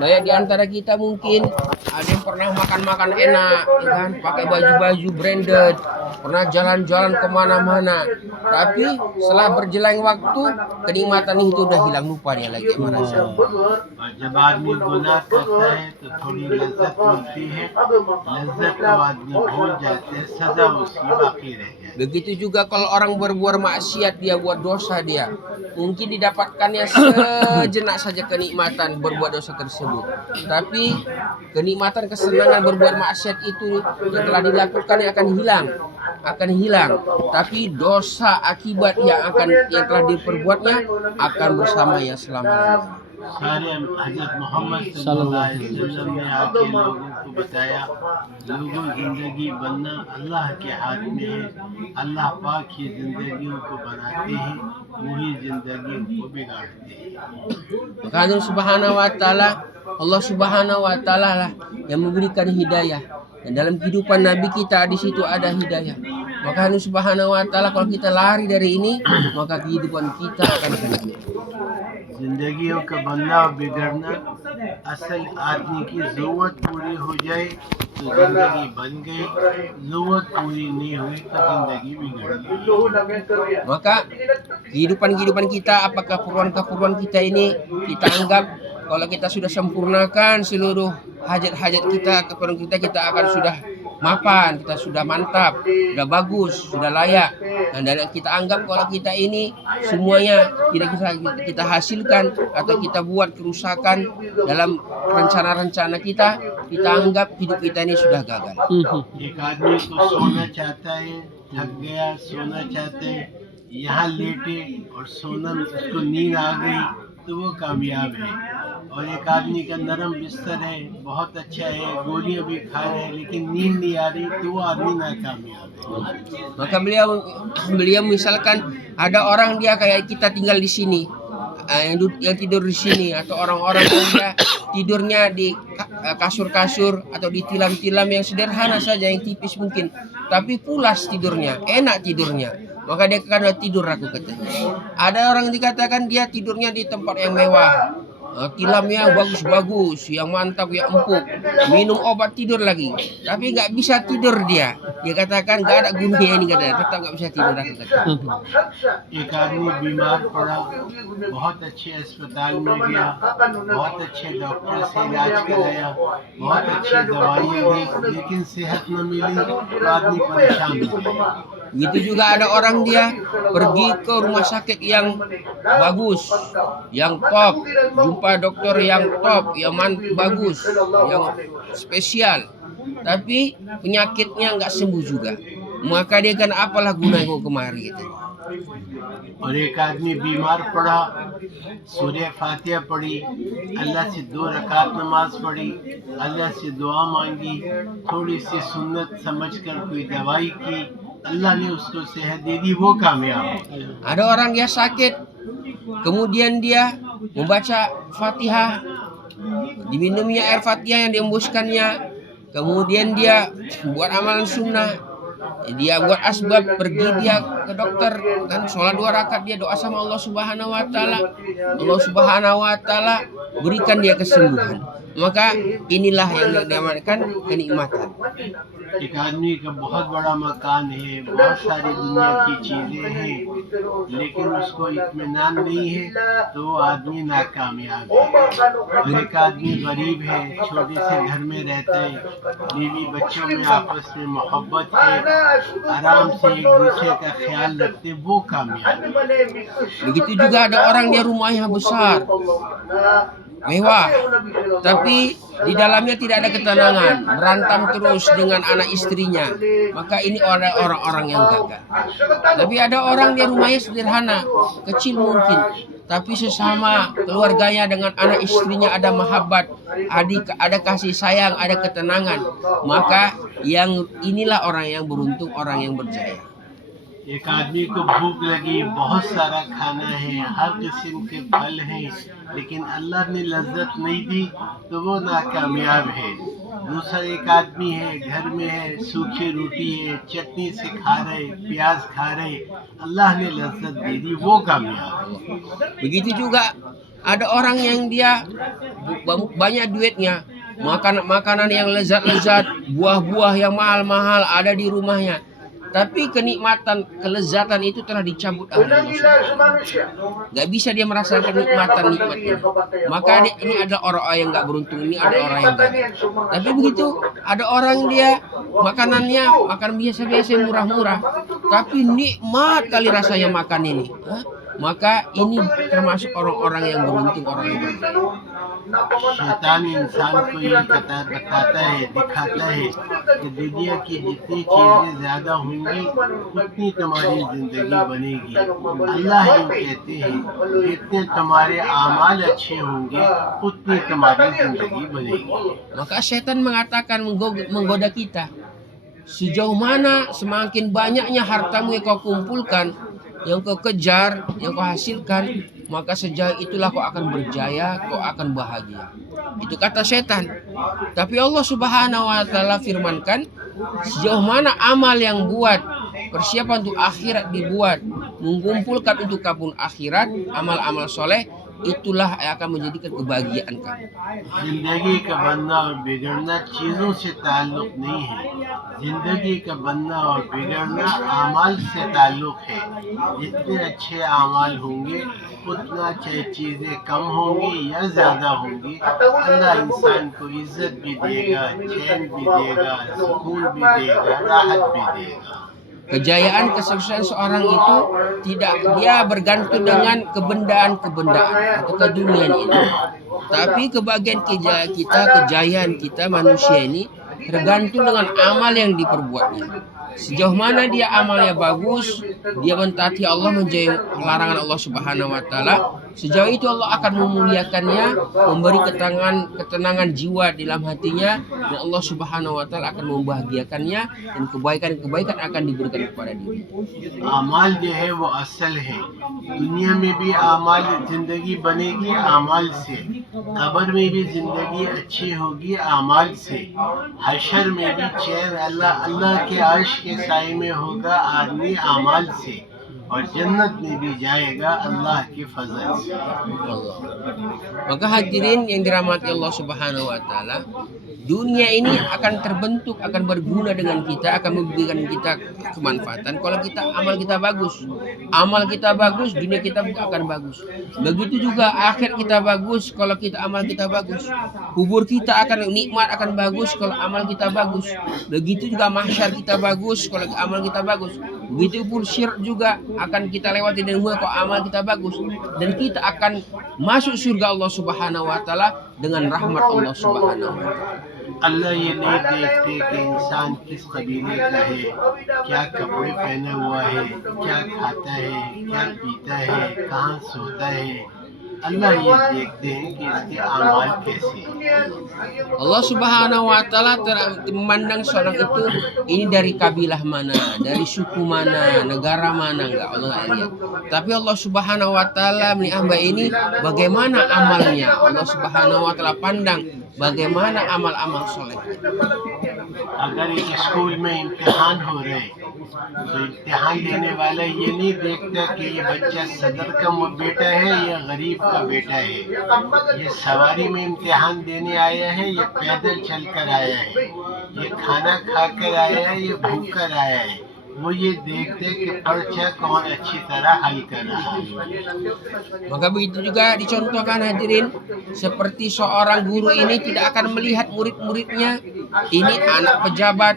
Banyak di antara kita mungkin ada yang pernah makan-makan enak, ya kan? Pakai baju-baju branded, pernah jalan-jalan kemana-mana. Tapi setelah berjalan waktu, kenikmatan itu udah hilang, lupa dia lagi merasa. जब आदमी गुनाह करता है तो थोड़ी लज्जत मिलती है, लज्जत को आदमी भूल जाते हैं, सजा उसकी बाकी रह जाती है. Begitu juga kalau orang berbuat maksiat, dia buat dosa dia, mungkin didapatkannya sejenak saja kenikmatan berbuat dosa tersebut. Tapi kenikmatan kesenangan berbuat maksiat itu yang telah dilakukan akan hilang. Tapi dosa akibat yang telah diperbuatnya akan bersamanya selama-lamanya. सारे हजरत मोहम्मद सल्लल्लाहु अलैहि वसल्लम ने आके लोगों को बताया, लोगों जिंदगी बनना अल्लाह के हाथ में है, अल्लाह पाक की जिंदगियों को बनाते हैं, वही जिंदगियों को बिगाड़ते हैं. Maka Allah Subhanahu wa Ta'ala lah yang memberikan hidayah. Dan dalam kehidupan Nabi kita di situ ada hidayah. Maka Allah Subhanahu wa Ta'ala, kalau kita lari dari ini, maka kehidupan kita akan hancur. जिंदगियों का बनना और बिगड़ना असल आदमी की जरूरत पूरी हो जाए तो जिंदगी बन गई, जरूरत पूरी नहीं हुई तो जिंदगी बिगड़ गई. Maka kehidupan kita, apakah keperluan kita ini kita anggap kalau kita sudah sempurnakan seluruh hajat-hajat kita, keperluan kita akan sudah mapan, kita sudah mantap, sudah bagus, sudah layak. Dan kita anggap kalau kita ini semuanya tidak bisa kita hasilkan atau kita buat kerusakan dalam rencana-rencana kita anggap hidup kita ini sudah gagal. एक आदमी को सोना चाहता है, थक गया, सोना चाहते हैं, यहाँ लेटे और सोना उसको नींद आ गई तो वो कामयाब है. और एक आदमी का नरम बिस्तर है, बहुत अच्छा है, गोलियां भी खा रहे हैं, लेकिन नींद नहीं आ रही तो वो आदमी नाकामयाब है. Maka beliau misalkan ada orang dia kayak kita tinggal di sini, yang tidur di sini, atau orang-orang yang dia tidurnya di kasur-kasur atau di tilam-tilam yang sederhana saja, yang tipis mungkin, tapi pulas tidurnya, enak tidurnya. Maka dia akan tidur, aku katanya. Ada orang dikatakan dia tidurnya di tempat yang mewah, tilamnya bagus-bagus, yang mantap, yang empuk, minum obat tidur lagi, tapi nggak bisa tidur dia katakan nggak ada gunanya ini, katanya tetap nggak bisa tidur, aku kata. एक आदमी बीमार पड़ा, बहुत अच्छे अस्पताल में गया, बहुत अच्छे डॉक्टर से इलाज कराया, बहुत अच्छी दवाइयाँ दी, लेकिन सेहत न मिली तो आदमी परेशान हो गया. Begitu juga ada orang dia pergi ke rumah sakit yang bagus, yang top, jumpa dokter yang top, yang bagus, yang spesial, tapi penyakitnya nggak sembuh juga. Maka dia kan apalah gunanya kemari gitu. और एक आदमी बीमार पड़ा, सूर्य फातिहा पढ़ी, अल्लाह से 2 रकात नमाज पढ़ी, अल्लाह से दुआ मांगी, थोड़ी सी सुन्नत समझकर कोई दवाई की, अल्लाह ने उसको सेहत दे दी, वो कामयाब है. Ada orang dia sakit, kemudian dia membaca Fatihah, diminumnya air Fatihah yang diembuskannya, kemudian dia buat amalan sunnah, dia buat asbab, pergi dia ke dokter, kan sholat 2 rakaat, dia doa sama Allah Subhanahu wa Ta'ala, Allah Subhanahu wa Ta'ala berikan dia kesembuhan. Maka inilah yang dinamakan kenikmatan. एक आदमी का बहुत बड़ा मकान है, बहुत सारी दुनिया की चीजें हैं, लेकिन उसको इत्मीनान नहीं है तो वो आदमी नाकामयाब है. और एक आदमी गरीब है, छोटे से घर में रहता है, बीवी बच्चों में आपस में मोहब्बत है, आराम से एक दूसरे का ख्याल रखते, वो कामयाब है. Begitu juga ada orang dia rumahnya besar, mewah, tapi di dalamnya tidak ada ketenangan, berantem terus dengan anak istrinya. Maka ini orang-orang yang gagal. Tapi ada orang dia rumahnya sederhana, kecil mungkin, tapi sesama keluarganya dengan anak istrinya ada mahabbat, ada kasih sayang, ada ketenangan. Maka yang inilah orang yang beruntung, orang yang berjaya. एक आदमी को भूख लगी, बहुत सारा खाना है, हर किस्म के फल हैं, लेकिन अल्लाह ने लज्जत नहीं दी तो वो नाकामयाब है. दूसरा एक आदमी है, घर में है, सूखी रोटी है, चटनी से खा रहे, प्याज खा रहे, अल्लाह ने लज्जत दे दी, वो कामयाब है. Begitu juga Ada orang yang dia banyak duitnya, makanan yang lezat-lezat, buah-buah yang mahal-mahal ada di rumahnya. Tapi kenikmatan, kelezatan itu telah dicabut oleh Allah Subhanahu. Gak bisa dia merasakan nikmat ini. Maka ini adalah orang-orang yang gak beruntung, ini ada orang yang gagal. Tapi begitu ada orang dia makanannya makan biasa-biasa yang murah-murah, tapi nikmat kali rasanya makan ini. Maka ini termasuk orang-orang yang beruntung, orang yang beruntung. शैतान इंसान को ये बताता है, दिखाता है कि दुनिया की जितनी चीजें ज्यादा होंगी उतनी तुम्हारी जिंदगी बनेगी। अल्लाह यूँ कहते हैं जितने तुम्हारे आमाल अच्छे होंगे उतनी तुम्हारी जिंदगी बनेगी। Maka setan mengatakan menggoda kita, sejauh mana semakin banyaknya hartamu yang kau kumpulkan, yang kau kejar, yang kau hasilkan, maka sejauh itulah kau akan berjaya, kau akan bahagia. Itu kata setan. Tapi Allah Subhanahu wa taala firmankan, sejauh mana amal yang buat, persiapan untuk akhirat dibuat, mengumpulkan untuk kabun akhirat, amal-amal soleh, itulah yang akan menjadikan kebahagiaan kamu. जिंदगी का बनना और बिगड़ना चीजों से ताल्लुक नहीं है, जिंदगी का बनना और बिगड़ना अमाल से ताल्लुक है। जितने अच्छे अमाल होंगे उतना चाहे चीजें कम होंगी या ज्यादा होंगी, अल्लाह इंसान को इज्जत भी देगा, चैन भी देगा, सुकून भी देगा, राहत भी देगा। Kejayaan, kesuksesan seorang itu tidak dia bergantung dengan kebendaan-kebendaan atau keduniaan ini. Tapi kebahagiaan kita, kejayaan kita manusia ini tergantung dengan amal yang diperbuatnya. Sejauh mana dia amalnya bagus, dia mentaati Allah, menjauhi larangan Allah Subhanahu wa taala, sejauh itu Allah akan memuliakannya, memberi ketenangan jiwa di dalam hatinya, dan Allah Subhanahu wa taala akan membahagiakannya, dan kebaikan akan diberikan kepada diri. अमाल जो है वो असल है। दुनिया में भी अमाल जिंदगी बनेगी अमाल से, कब्र में भी जिंदगी अच्छी होगी अमाल से, हशर में भी चैन अल्लाह के अर्श के साए में होगा आदमी अमाल से, और जन्नत में भी जाएगा अल्लाह के फजल से। Allah. Maka hadirin yang dirahmati Allah Subhanahu wa taala, dunia ini akan terbentuk, akan berguna dengan kita, akan memberikan kita kemanfaatan kalau amal kita bagus. Amal kita bagus, dunia kita akan bagus. Begitu juga akhir kita bagus kalau amal kita bagus. Kubur kita akan nikmat, akan bagus kalau amal kita bagus. Begitu juga mahsyar kita bagus kalau amal kita bagus. Begitu pun syirik juga akan kita lewati dengan mudah kalau amal kita bagus, dan kita akan masuk surga Allah Subhanahu wa taala dengan rahmat Allah Subhanahu wa taala. अल्लाह ये नहीं देखते कि इंसान किस कबीले का है, क्या कपड़े पहना हुआ है, क्या खाता है, क्या पीता है, कहाँ सोता है। अल्लाह ये देखते हैं कि इसके अमाल कैसे हैं। Allah Subhanahu wa taala memandang seorang itu ini dari kabilah mana, dari suku mana, negara mana, enggak Allah nggak lihat. Tapi Allah Subhanahu wa taala melihat hamba ini bagaimana amalnya. Allah Subhanahu wa taala pandang bagaimana amal-amal soleh. अगर एक स्कूल में इम्तिहान हो रहे तो इम्तिहान देने वाला ये नहीं देखता कि ये बच्चा सदर का बेटा है या गरीब का बेटा है, ये सवारी में इम्तिहान देने आया है या पैदल चल कर आया है, ये खाना खा कर आया है या भूख कर आया है। वो ये देखते कि पर्चा कौन अच्छी तरह हल कर रहा है। Maka begitu juga dicontohkan hadirin, seperti seorang guru ini tidak akan melihat murid-muridnya ini anak pejabat,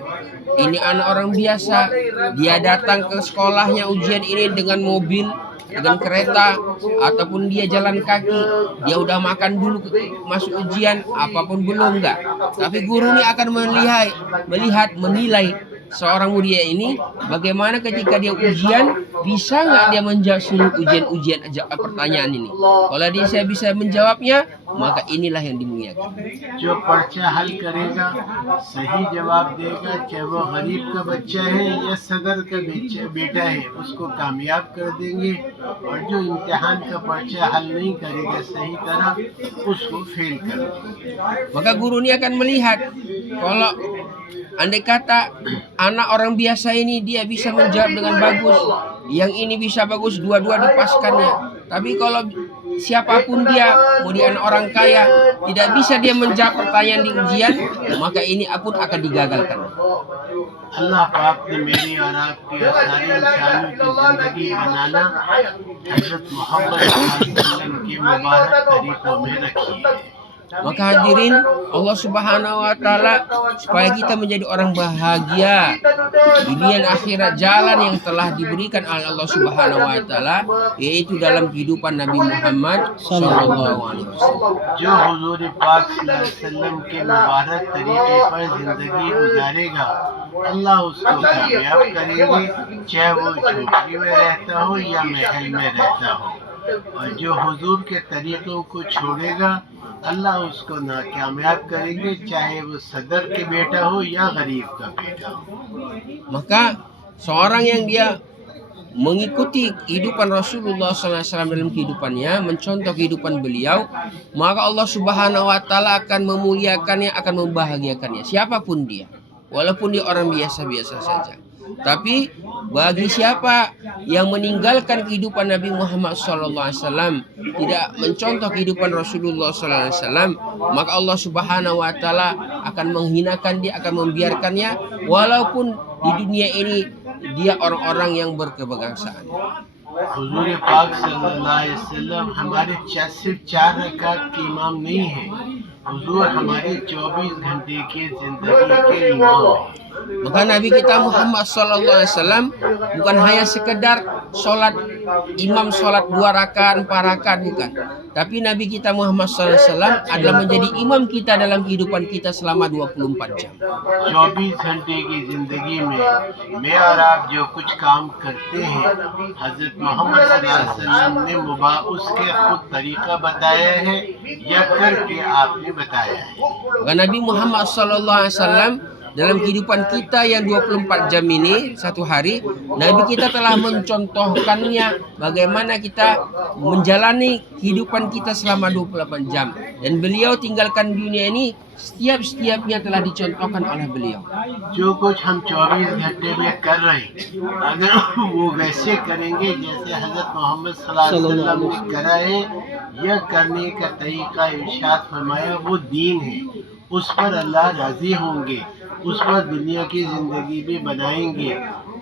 ini anak orang biasa. Dia datang ke sekolahnya ujian ini dengan mobil, dengan kereta, ataupun dia jalan kaki, dia udah makan dulu masuk ujian, apapun belum enggak. Tapi guru ini akan menilai seorang murid ini bagaimana ketika dia ujian, bisa nggak dia menjawab seluruh ujian pertanyaan ini. Kalau dia bisa menjawabnya, maka inilah yang dimuliakan. जो पर्चा हल करेगा, सही जवाब देगा, चाहे वो गरीब का बच्चा है या सदर का बेटा है, उसको कामयाब कर देंगे। और जो इम्तिहान का पर्चा हल नहीं करेगा सही तरह, उसको फेल कर देंगे। Maka guru ini akan melihat, kalau andai kata anak orang biasa ini dia bisa menjawab dengan bagus, yang ini bisa bagus, dua-dua dipaskannya. Tapi kalau siapapun dia, kemudian orang kaya, tidak bisa dia menjawab pertanyaan di ujian, maka ini pun akan digagalkan. अल्लाह पाक ने मेरी और आपकी और सारी इंसानों की जिंदगी बनाना हजरत मोहम्मद सल्लल्लाहु अलैहि वसल्लम के मुबारक तरीकों में रखी है। Maka hadirin, Allah Subhanahu wa taala supaya kita menjadi orang bahagia dunia dan akhirat, jalan yang telah diberikan oleh Allah Subhanahu wa taala yaitu dalam kehidupan Nabi Muhammad sallallahu alaihi wasallam. जो हुजूर पाक सल्लल्लाहु अलैहि वसल्लम के मुबारक तरीके पर जिंदगी गुजारेगा, अल्लाह उसको कामयाब करेंगे, चाहे वो झोपड़ी में रहता हो या महल में रहता हो। और जो हुजूर के तरीकों को छोड़ेगा, अल्लाह उसको नाकामयाब करेंगे, चाहे वो सदर के बेटा हो या गरीब का बेटा हो। Maka seorang yang dia mengikuti kehidupan Rasulullah SAW dalam kehidupannya, mencontoh kehidupan beliau, maka Allah Subhanahu wa taala akan memuliakannya, akan membahagiakannya, siapapun dia, walaupun dia orang biasa-biasa saja. Tapi bagi siapa yang meninggalkan kehidupan Nabi Muhammad SAW, tidak mencontoh kehidupan Rasulullah SAW, maka Allah Subhanahu wa taala akan menghinakan dia, akan membiarkannya, walaupun di dunia ini dia orang-orang yang berkebangsaan. हुजूर पाक सल्लल्लाहु अलैहि वसल्लम हमारे सिर्फ 4 रकात के इमाम नहीं है, हुजूर हमारे 24 घंटे के जिंदगी के इमाम है। Maka Nabi kita Muhammad sallallahu alaihi wasallam bukan hanya sekedar sholat imam, sholat 2 rakaat, 4 rakaat, bukan. Tapi Nabi kita Muhammad sallallahu alaihi wasallam adalah menjadi imam kita dalam kehidupan kita selama 24 jam. 24 घंटे की जिंदगी में मैं और आप जो कुछ काम करते हैं, हजरत मोहम्मद सल्लल्लाहु अलैहि वसल्लम ने उसके खुद तरीका बताया है या करके आपने बताया है। Maka Nabi Muhammad sallallahu alaihi wasallam dalam kehidupan kita yang 24 jam ini, satu hari, Nabi kita telah mencontohkannya bagaimana kita menjalani kehidupan kita selama 28 jam. Dan beliau tinggalkan dunia ini, setiap-setiapnya telah dicontohkan oleh beliau. जो कुछ हम 24 घंटे में कर रहे हैं, अगर वो वैसे करेंगे जैसे हजरत मोहम्मद सल्लल्लाहु अलैहि वसल्लम ने करा है, यह करने का तरीका इरशाद फरमाया वो दीन है, उस पर अल्लाह राजी होंगे, उस पर दुनिया की जिंदगी भी बनाएंगे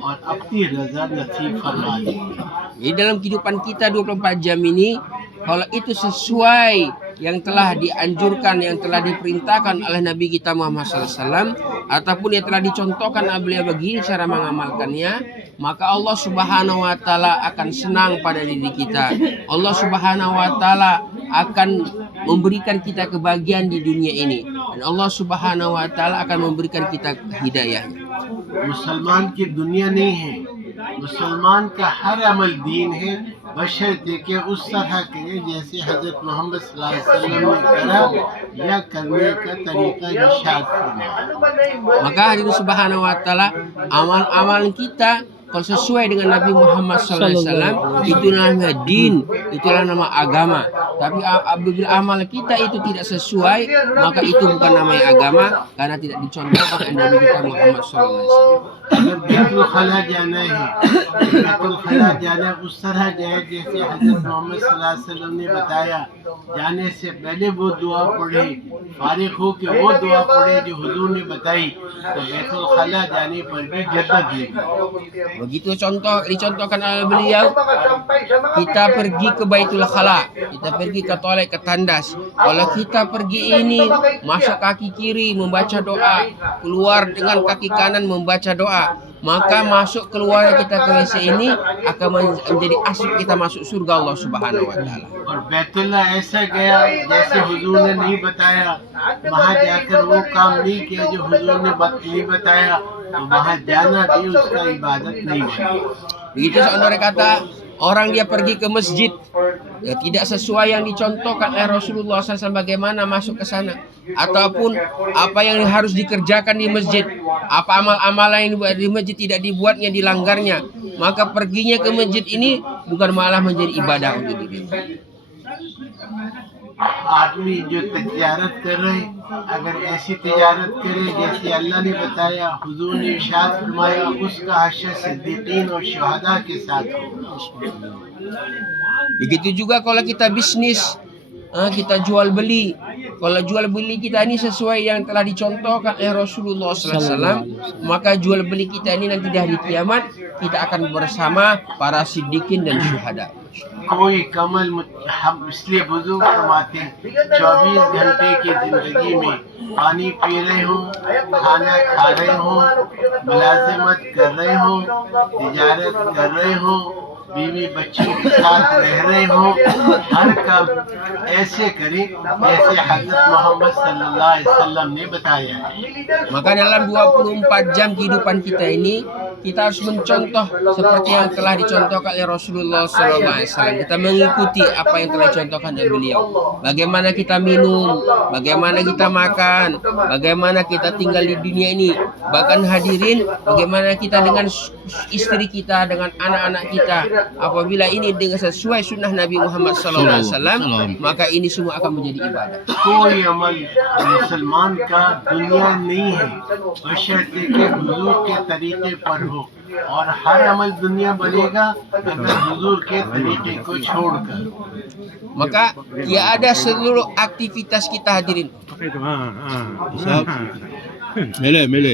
और अपनी रजा नसीब फरमा देंगे। Jadi dalam kehidupan kita 24 jam ini, kalau itu sesuai yang telah dianjurkan, yang telah diperintahkan oleh Nabi kita Muhammad SAW, ataupun yang telah dicontohkan oleh beliau bagi cara mengamalkannya, maka Allah Subhanahu wa taala akan senang pada diri kita. Allah Subhanahu wa taala akan memberikan kita kebahagiaan di dunia ini, dan Allah Subhanahu wa taala akan memberikan kita hidayahnya. मुसलमान की दुनिया नहीं है, मुसलमान का हर अमल दीन है, बशर्ते कि उस तरह करे जैसे हजरत मोहम्मद सल्लल्लाहु अलैहि वसल्लम ने करा या करने का तरीका इरशाद फरमाया। Maka hadirin subhanahu wa taala, amal-amal kita kalau sesuai dengan Nabi Muhammad SAW, itu namanya din, itulah nama agama. Tapi apabila amal kita itu tidak sesuai, maka itu bukan namanya agama, karena tidak dicontohkan oleh Nabi kita Muhammad SAW. अगर बैतुल खला जाना है, बैतुल खला जाना उस तरह जाए जैसे हजरत मोहम्मद सल्लल्लाहु अलैहि वसल्लम ने बताया। जाने से पहले वो दुआ पढ़े, फारिग हो के वो दुआ पढ़े जो हुजूर ने बताई, तो बैतुल खला जाने पर भी जन्नत मिलेगी। Begitu dicontohkan oleh beliau, kita pergi ke Baitul Khala, kita pergi ke toilet, ke tandas. Kalau kita pergi ini, masuk kaki kiri membaca doa, keluar dengan kaki kanan membaca doa, maka masuk keluar kita ke WC ini akan menjadi asbab kita masuk surga Allah Subhanahu wa taala. और बैतुल्लाह ऐसा गया जैसे हुजूर ने नहीं बताया, वहाँ जाकर वो काम नहीं किया जो हुजूर ने नहीं बताया, तो वहाँ जाना भी उसका इबादत नहीं बनी। Begitu saudara kata, orang dia pergi ke masjid, ya, tidak sesuai yang dicontohkan oleh Rasulullah SAW bagaimana masuk ke sana, ataupun apa yang harus dikerjakan di masjid, apa amal-amalan yang dibuat di masjid tidak dibuatnya, dilanggarnya, maka perginya ke masjid ini bukan malah menjadi ibadah untuk diri. आदमी जो तिजारत कर रहे, अगर ऐसी तिजारत करे जैसे अल्लाह ने बताया, हुजूर ने इरशाद फरमाया, उसका हश्र सिद्दीकीन और शुहदा के साथ होगा। Begitu juga kalau kita bisnis, kita jual beli. Kalau jual beli kita ini sesuai yang telah dicontohkan oleh Rasulullah SAW, maka jual beli kita ini nanti di hari kiamat kita akan bersama para siddiqin dan syuhada. कोई कमल हम इसलिए बुजुर्ग फरमाते हैं 24 घंटे की जिंदगी में पानी पी रहे हो, खाना खा रहे हो, मुलाजिमत कर रहे हो, तिजारत कर रहे हो, बीवी बच्चों के साथ रह रहे हो, हर काम ऐसे करें जैसे हजरत मोहम्मद सल्लल्लाहु अलैहि वसल्लम ने बताया है। Maka dalam 24 jam kehidupan kita ini, kita harus mencontoh seperti yang telah dicontohkan oleh Rasulullah SAW. Kita mengikuti apa yang telah dicontohkan oleh beliau. Bagaimana kita minum, bagaimana kita makan, bagaimana kita tinggal di dunia ini. Bahkan hadirin, bagaimana kita dengan istri kita, dengan anak-anak kita. Apabila ini dengan sesuai sunnah Nabi Muhammad SAW, maka ini semua akan menjadi ibadah. कोई अमल मुसलमान का दुनिया नहीं है बशर्ते के हुजूर के तरीके पर हो, और हर अमल दुनिया बनेगा अगर हुजूर के तरीके को छोड़कर। Maka tiada seluruh aktivitas kita hadirin. Mele.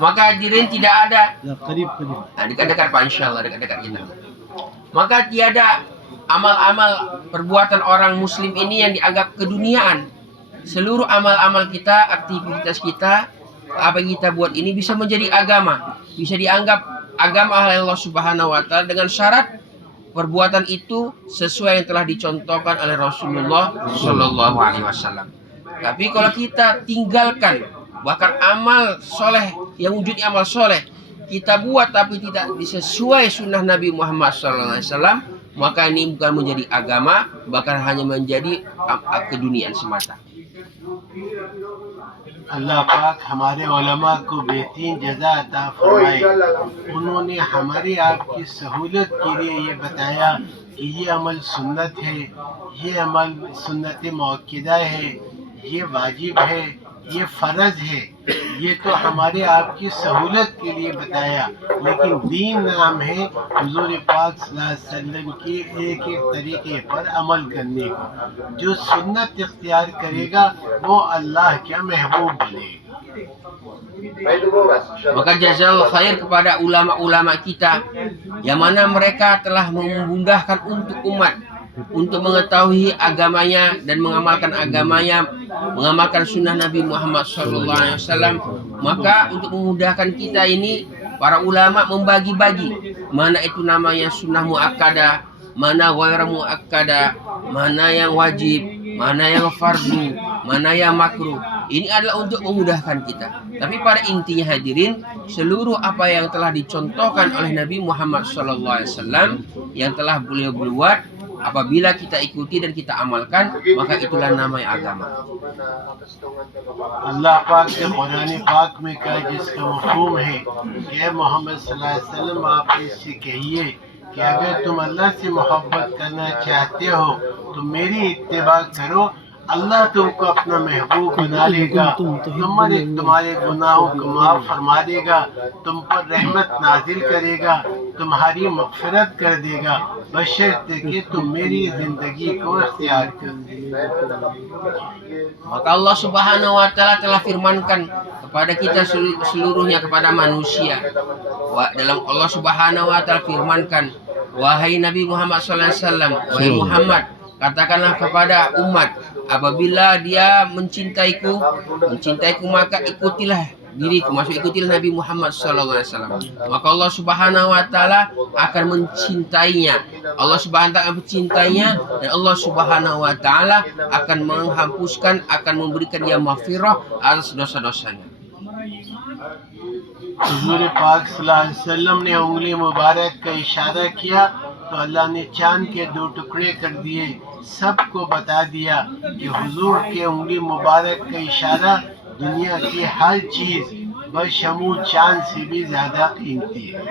Maka hadirin tidak ada. Dekat-dekat Pak, insyaallah dekat-dekat kita. Maka tiada amal-amal perbuatan orang muslim ini yang dianggap keduniaan. Seluruh amal-amal kita, aktivitas kita, apa yang kita buat ini bisa menjadi agama. Bisa dianggap agama oleh Allah Subhanahu wa taala dengan syarat perbuatan itu sesuai yang telah dicontohkan oleh Rasulullah Shallallahu alaihi wasallam. Tapi kalau kita tinggalkan bahkan amal soleh yang wujudnya amal soleh kita buat tapi tidak sesuai sunnah Nabi Muhammad SAW, maka ini bukan menjadi agama, bahkan hanya menjadi keduniaan semata. अल्लाह पाक हमारे उलमा को बेहतरीन जज़ा अता फरमाए। उन्होंने हमारी आपकी सहूलत के लिए ये बताया कि ये अमल सुन्नत है, ये अमल सुन्नत मौक़िदा है, ये वाजिब है, ये फ़र्ज है। ये तो हमारे आपकी सहूलत के लिए बताया, लेकिन दीन नाम है हुज़ूर पाक सल्लल्लाहु अलैहि वसल्लम के एक एक तरीके पर अमल करने को। जो सुन्नत इख्तियार करेगा वो अल्लाह का महबूब बनेगा। Maka jazakallahu khair kepada ulama-ulama kita yang mana mereka telah memudahkan untuk umat untuk mengetahui agamanya dan mengamalkan agamanya, mengamalkan sunnah Nabi Muhammad SAW. Maka untuk memudahkan kita ini, para ulama membagi-bagi mana itu namanya sunnah muakkadah, mana ghairu muakkadah, mana yang wajib, mana yang fardu, mana yang makruh. Ini adalah untuk memudahkan kita. Tapi pada intinya hadirin, seluruh apa yang telah dicontohkan oleh Nabi Muhammad SAW yang telah beliau buat, apabila kita ikuti dan kita amalkan, maka itulah namanya agama. अल्लाह पाक के कुरान पाक में कहा जिसका मफ़हूम है कि मोहम्मद सल्लल्लाहु अलैहि वसल्लम आप इससे कहिए कि अगर तुम अल्लाह से मोहब्बत करना चाहते हो तो मेरी इत्तिबा करो, अल्लाह तुमको अपना महबूब बना लेगा, तुम्हारे गुनाहों को माफ़ फरमा देगा, तुम पर रहमत नाजिल करेगा, तुम्हारी मग़फ़िरत कर देगा, बशर्ते कि तुम मेरी ज़िंदगी को इख्तियार कर। Maka Allah Subhanahu wa taala telah firmankan kepada kita seluruhnya, kepada manusia. Dalam Allah Subhanahu wa taala firmankan, wahai Nabi Muhammad SAW, wahai Muhammad, katakanlah kepada umat, apabila dia mencintaiku maka ikutilah diriku, maksud ikutilah Nabi Muhammad SAW. Maka Allah Subhanahu wa taala akan mencintainya. Allah Subhanahu wa taala mencintainya dan Allah Subhanahu wa taala akan menghapuskan, akan memberikan dia maghfirah atas dosa-dosanya. हुज़ूर पाक सल्लल्लाहु अलैहि वसल्लम ने उंगली मुबारक का इशारा किया तो अल्लाह ने चांद के दो टुकड़े कर दिए, सबको बता दिया कि हुजूर के उंगली मुबारक का इशारा दुनिया की हर चीज़ बशमूल चांद से भी ज़्यादा कीमती है।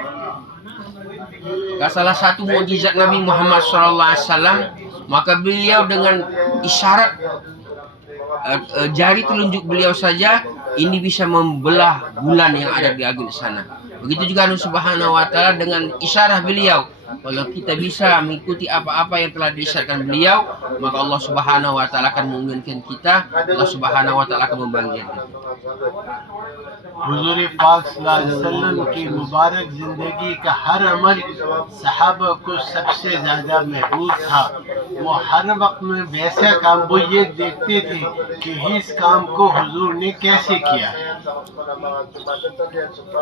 Salah satu mukjizat Nabi Muhammad SAW, maka beliau dengan isyarat jari telunjuk beliau saja ini bisa membelah bulan yang ada di langit sana. Begitu juga Allah Subhanahu wa taala dengan isyarat beliau Kalau kita bisa mengikuti apa-apa yang telah diisyaratkan beliau, maka Allah Subhanahu wa taala akan menguatkan kita, Allah Subhanahu wa taala akan membangkitkan kita. हुजूर पाक सल्लल्लाहु अलैहि वसल्लम की मुबारक जिंदगी का हर अमल सहाबा को सबसे ज्यादा महबूब था। वो हर वक्त में वैसा काम वो ये देखते थे कि इस काम को हुजूर ने कैसे किया।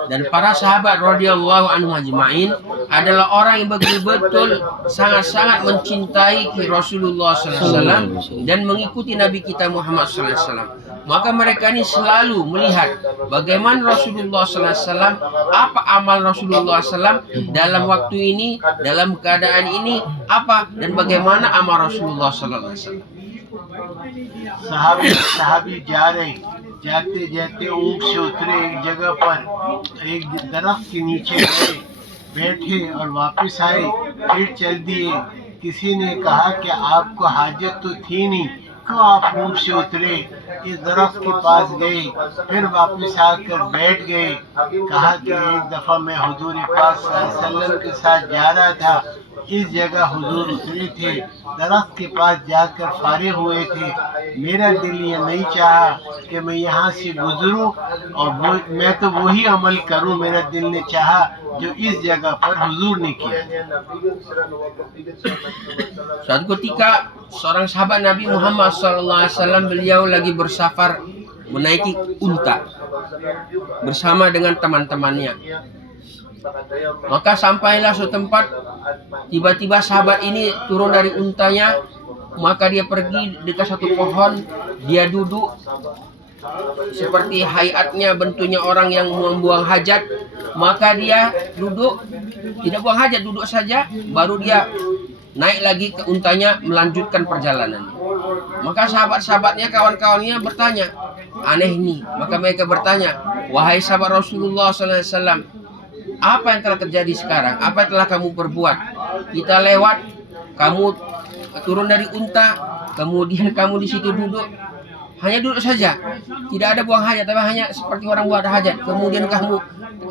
Dan para sahabat radhiyallahu anhum ajma'in adalah orang yang betul-betul sangat-sangat mencintai Rasulullah SAW dan mengikuti Nabi kita Muhammad SAW. Maka mereka ini selalu melihat bagaimana Rasulullah SAW, apa amal Rasulullah SAW dalam waktu ini, dalam keadaan ini, apa dan bagaimana amal Rasulullah SAW. साहबी जा रहे जाते जाते ऊँट से उतरे एक जगह पर एक दरख्त के नीचे गए बैठे और वापस आए फिर चल दिए। किसी ने कहा कि आपको हाजत तो थी नहीं, क्यों आप ऊँट से उतरे, इस दरख्त के पास गए फिर वापस आकर बैठ गए। कहा कि एक दफा मैं हुजूर पाक सल्लल्लाहु अलैहि वसल्लम के साथ जा रहा था, इस जगह हुजूर उतरे थे, दरख्त के पास जाकर फारिग हुए थे। मेरा दिल ये नहीं चाहा कि मैं यहाँ से गुजरूं और मैं तो वही अमल करूं, मेरा दिल ने चाहा जो इस जगह पर हुजूर ने किया। Suatu ketika seorang sahabat Nabi Muhammad SAW beliau lagi bersafar menaiki unta bersama dengan teman-temannya. Maka sampailah suatu tempat, tiba-tiba sahabat ini turun dari untanya, maka dia pergi dekat satu pohon, dia duduk seperti hayatnya, bentuknya orang yang membuang hajat. Maka dia duduk, tidak buang hajat, duduk saja, baru dia naik lagi ke untanya melanjutkan perjalanan. Maka sahabat-sahabatnya, kawan-kawannya bertanya, aneh nih. Maka mereka bertanya, wahai sahabat Rasulullah SAW, apa yang telah terjadi sekarang? Apa yang telah kamu perbuat? Kita lewat, kamu turun dari unta, kemudian kamu di situ duduk, hanya duduk saja, tidak ada buang hajat, tapi hanya seperti orang buat hajat. Kemudian kamu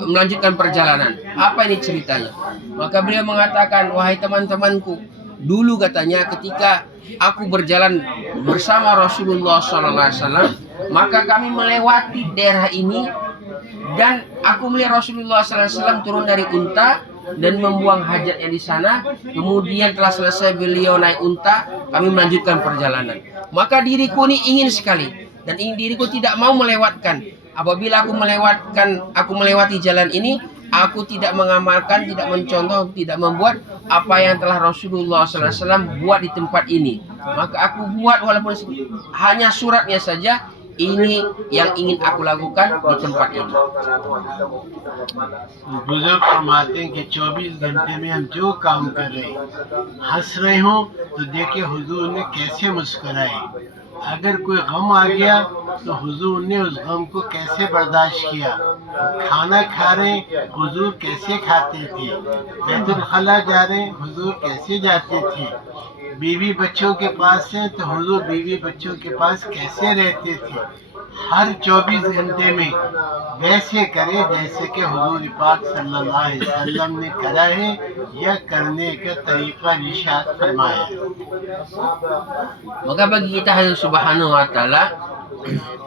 melanjutkan perjalanan. Apa ini ceritanya? Maka beliau mengatakan, wahai teman-temanku, dulu katanya ketika aku berjalan bersama Rasulullah SAW, maka kami melewati daerah ini dan aku melihat Rasulullah SAW turun dari unta dan membuang hajatnya di sana. Kemudian telah selesai beliau naik unta, kami melanjutkan perjalanan. Maka diriku ini ingin sekali dan diriku tidak mau melewatkan. Apabila aku melewati jalan ini, aku tidak mengamalkan, tidak mencontoh, tidak membuat apa yang telah Rasulullah SAW buat di tempat ini. Maka aku buat walaupun hanya suratnya saja. Ini yang ingin aku lakukan di tempat ini. बुजुर्ग फरमाते हैं कि 24 घंटे में हम जो काम कर रहे हैं, हंस रहे हों तो देखिए हुजूर ने कैसे मुस्कुराए। अगर कोई गम आ गया तो हुजूर ने उस गम को कैसे बर्दाश्त किया। खाना खा रहे हुजूर कैसे खाते थे, बैतुल खला जा रहे हुजूर कैसे जाते थे, बीवी बच्चों के पास हैं तो हुजूर बीवी बच्चों के पास कैसे रहते थे। हर 24 घंटे में वैसे करें जैसे कि हुजूर पाक सल्लल्लाहु अलैहि वसल्लम ने करा है या करने का तरीका इरशाद फरमाया है। Maka bagi kita Allah Subhanahu wa taala,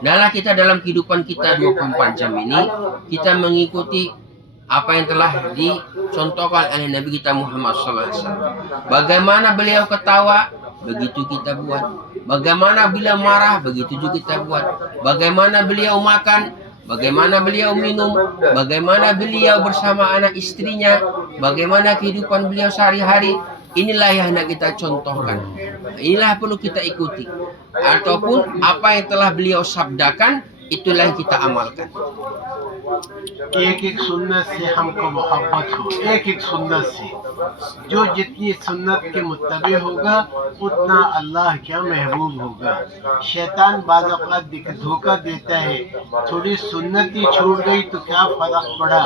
dalam kehidupan kita 24 jam ini, kita mengikuti apa yang telah dicontohkan oleh Nabi kita Muhammad SAW. Bagaimana beliau ketawa, begitu kita buat. Bagaimana beliau marah, begitu juga kita buat. Bagaimana beliau makan, bagaimana beliau minum, bagaimana beliau bersama anak istrinya, bagaimana kehidupan beliau sehari-hari. Inilah yang hendak kita contohkan. Inilah perlu kita ikuti. Ataupun apa yang telah beliau sabdakan, itulah yang kita amalkan. एक एक सुन्नत से हमको मोहब्बत हो, एक एक सुन्नत से जो जितनी सुन्नत के मुत्तबे होगा उतना अल्लाह क्या महबूब होगा। शैतान बाज़ औक़ात धोखा देता है, थोड़ी सुन्नत ही छूट गई तो क्या फर्क पड़ा,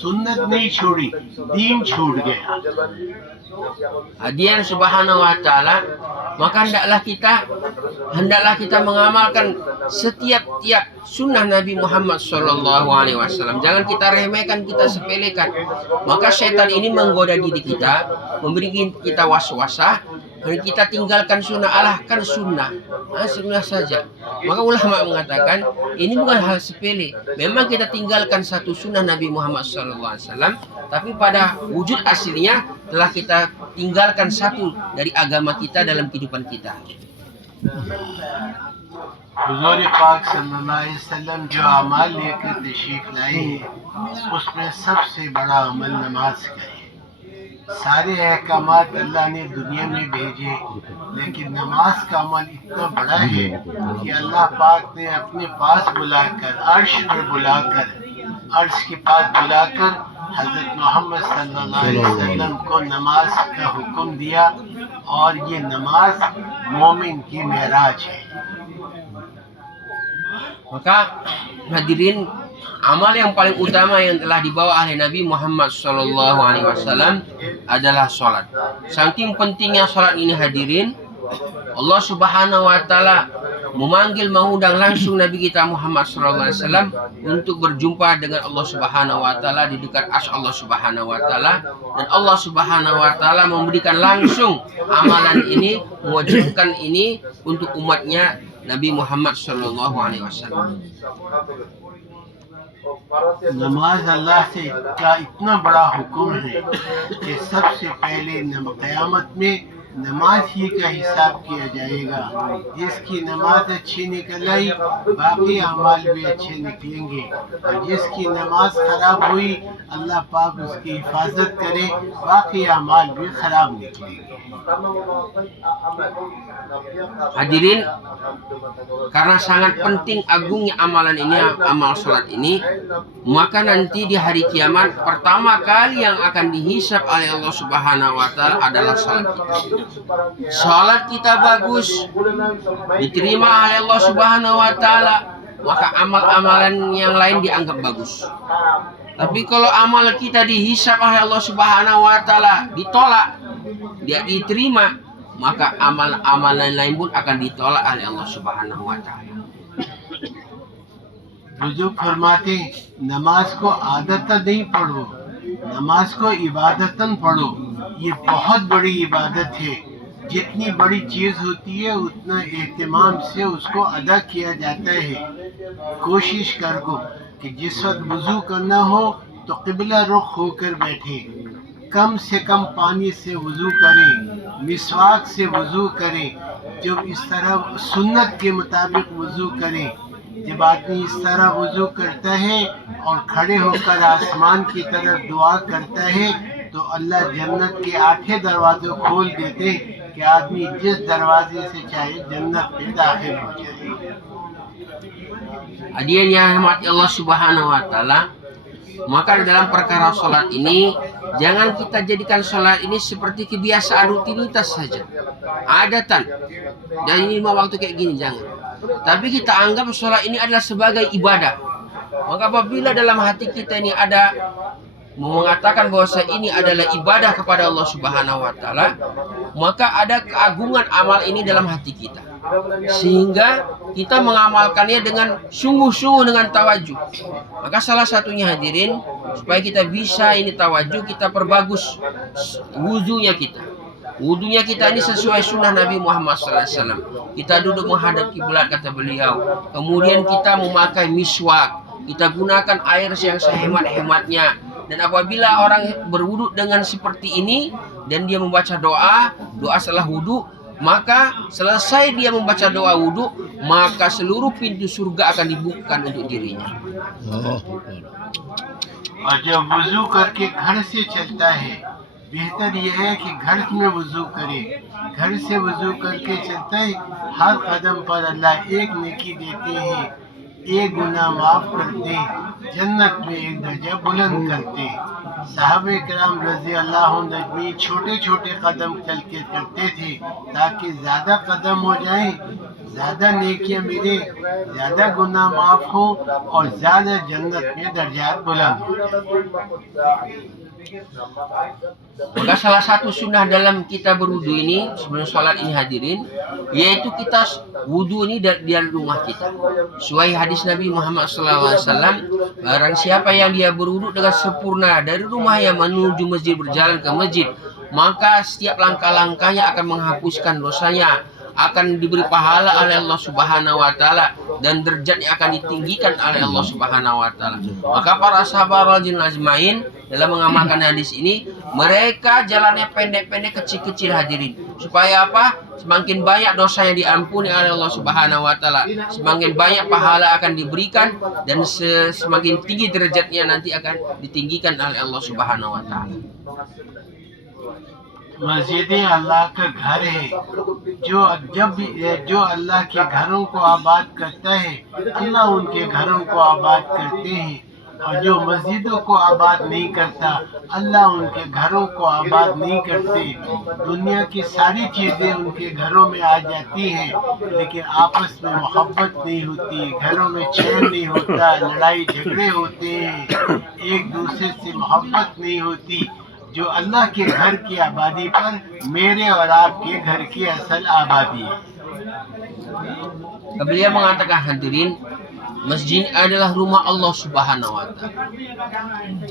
सुन्नत नहीं छोड़ी, दीन छूट गया। Dia Subhanahu wa taala, maka hendaklah kita mengamalkan setiap sunnah Nabi Muhammad sallallahu alaihi wasallam. Jangan kita remehkan, kita sepelekan. Maka setan ini menggoda diri kita, memberi kita was-wasah, dan kita tinggalkan sunnah, alahkan sunnah. Sunnah saja. Maka ulama mengatakan ini bukan hal sepele. Memang kita tinggalkan satu sunnah Nabi Muhammad SAW, tapi pada wujud aslinya telah kita tinggalkan satu dari agama kita dalam kehidupan kita. हुजूर पाक सल्लल्लाहु अलैहि वसल्लम जो अमाल लेकर तशरीफ लाए हैं उसमें सबसे बड़ा अमल नमाज का है। सारे अहकामात अल्लाह ने दुनिया में भेजे, लेकिन नमाज का अमल इतना बड़ा है कि अल्लाह पाक ने अपने पास बुलाकर, अर्श पर बुलाकर, अर्श के पास बुलाकर हजरत मोहम्मद सल्लल्लाहु अलैहि वसल्लम को नमाज का हुक्म दिया, और ये नमाज मोमिन की मेराज है। Maka hadirin, amal yang paling utama yang telah dibawa oleh Nabi Muhammad SAW adalah sholat. Saking pentingnya sholat ini hadirin, Allah Subhanahu wa taala mengundang langsung Nabi kita Muhammad SAW untuk berjumpa dengan Allah Subhanahu wa taala di dekat arsy Allah Subhanahu wa taala, dan Allah Subhanahu wa taala memberikan langsung amalan ini, mewajibkan ini untuk umatnya Nabi Muhammad sallallahu alaihi wasallam. नमाज अल्लाह से का इतना बड़ा हुक्म है कि सबसे पहले क़यामत में नमाज ही का हिसाब किया जाएगा। जिसकी नमाज अच्छी निकल आई, बाकी अमाल भी अच्छे निकलेंगे, और जिसकी नमाज खराब हुई, अल्लाह पाक उसकी हिफाजत करे, बाकी अमाल भी खराब निकलेंगे। Hadirin, karena sangat penting agungnya amalan ini, amal sholat ini, maka nanti di hari kiamat pertama kali yang akan dihisab oleh Allah Subhanahu wa taala adalah sholat kita. Sholat kita bagus, diterima oleh Allah Subhanahu wa taala, maka amal-amalan yang lain dianggap bagus. Tapi kalau amal kita dihisab oleh Allah Subhanahu wa taala ditolak, dia diterima, maka amal-amalan lain pun akan ditolak oleh Allah Subhanahu wa taala. बुजुर्ग फरमाते नमाज को आदतन नहीं पढ़ो, नमाज को इबादतन पढ़ो। ये बहुत बड़ी इबादत है। जितनी बड़ी चीज़ होती है उतना एहतमाम से उसको अदा किया जाता है। कोशिश करो कि जिस वक्त वज़ू करना हो तो क़िबला रुख होकर बैठे, कम से कम पानी से वज़ू करें, मिसवाक से वज़ू करें। जब इस तरह सुन्नत के मुताबिक वज़ू करें, जब आदमी इस तरह वज़ू करता है और खड़े होकर आसमान की तरफ दुआ करता है तो अल्लाह जन्नत के 8 दरवाजे खोल देते कि आदमी जिस दरवाजे से चाहे जन्नत में दाखिल हो जाए। Hadirin yang dirahmati Allah Subhanahu wa taala, maka dalam perkara sholat ini jangan kita jadikan sholat ini seperti kebiasaan rutinitas saja, adatan. Dan ini 5 waktu kayak gini, jangan. Tapi kita anggap sholat ini adalah sebagai ibadah. Maka apabila dalam hati kita ini ada mengatakan bahwa ini adalah ibadah kepada Allah Subhanahu wa taala, maka ada keagungan amal ini dalam hati kita, sehingga kita mengamalkannya dengan sungguh-sungguh, dengan tawajuh. Maka salah satunya hadirin, supaya kita bisa ini tawajuh, kita perbagus wudunya kita. Wudunya kita ini sesuai sunnah Nabi Muhammad SAW. Kita duduk menghadap kiblat kata beliau. Kemudian kita memakai miswak. Kita gunakan air yang sehemat-hematnya. Dan apabila orang berwudu dengan seperti ini dan dia membaca doa setelah wudu, maka selesai dia membaca doa wudu, maka seluruh pintu surga akan dibukakan untuk dirinya. और जब वज़ू करके घर से चलता है, बेहतर यह है कि घर में वज़ू करे। घर से वज़ू करके चलता है, हर कदम पर अल्लाह एक नेकी देते हैं, एक गुनाह माफ करते हैं, जन्नत में एक दर्जा बुलंद करते हैं। साहबे किराम रज़ी अल्लाह अन्हुम छोटे छोटे कदम चल के करते थे ताकि ज़्यादा कदम हो जाएं, ज़्यादा नेकियां मिले, ज़्यादा गुनाह माफ हो और ज़्यादा जन्नत में दर्जात बुलंद हो जाए। Maka salah satu sunnah dalam kita berwudu ini sebelum sholat ini hadirin, yaitu kita wudu ini dari rumah kita. Sesuai hadis Nabi Muhammad SAW, barang siapa yang dia berwudu dengan sempurna dari rumahnya menuju masjid berjalan ke masjid, maka setiap langkah-langkahnya akan menghapuskan dosanya, akan diberi pahala oleh Allah Subhanahu wa taala dan derajatnya akan ditinggikan oleh Allah Subhanahu wa taala. Maka para sahabat radhiyallahu ajmain dalam mengamalkan hadis ini, mereka jalannya pendek-pendek kecil-kecil hadirin. Supaya apa? Semakin banyak dosanya diampuni oleh Allah Subhanahu wa taala, semakin banyak pahala akan diberikan dan semakin tinggi derajatnya nanti akan ditinggikan oleh Allah Subhanahu wa taala. मस्जिदें अल्लाह का घर है। जो अल्लाह के घरों को आबाद करता है, अल्लाह उनके घरों को आबाद करते हैं, और जो मस्जिदों को आबाद नहीं करता, अल्लाह उनके घरों को आबाद नहीं करते। दुनिया की सारी चीज़ें उनके घरों में आ जाती हैं, लेकिन आपस में मोहब्बत नहीं होती, घरों में चैन नहीं होता, लड़ाई झगड़े होते हैं, एक दूसरे से मोहब्बत नहीं होती। जो अल्लाह के घर की आबादी पर मेरे और आपके घर की असल आबादी है। Beliau mengatakan hadirin, masjid adalah rumah Allah Subhanahu wa taala.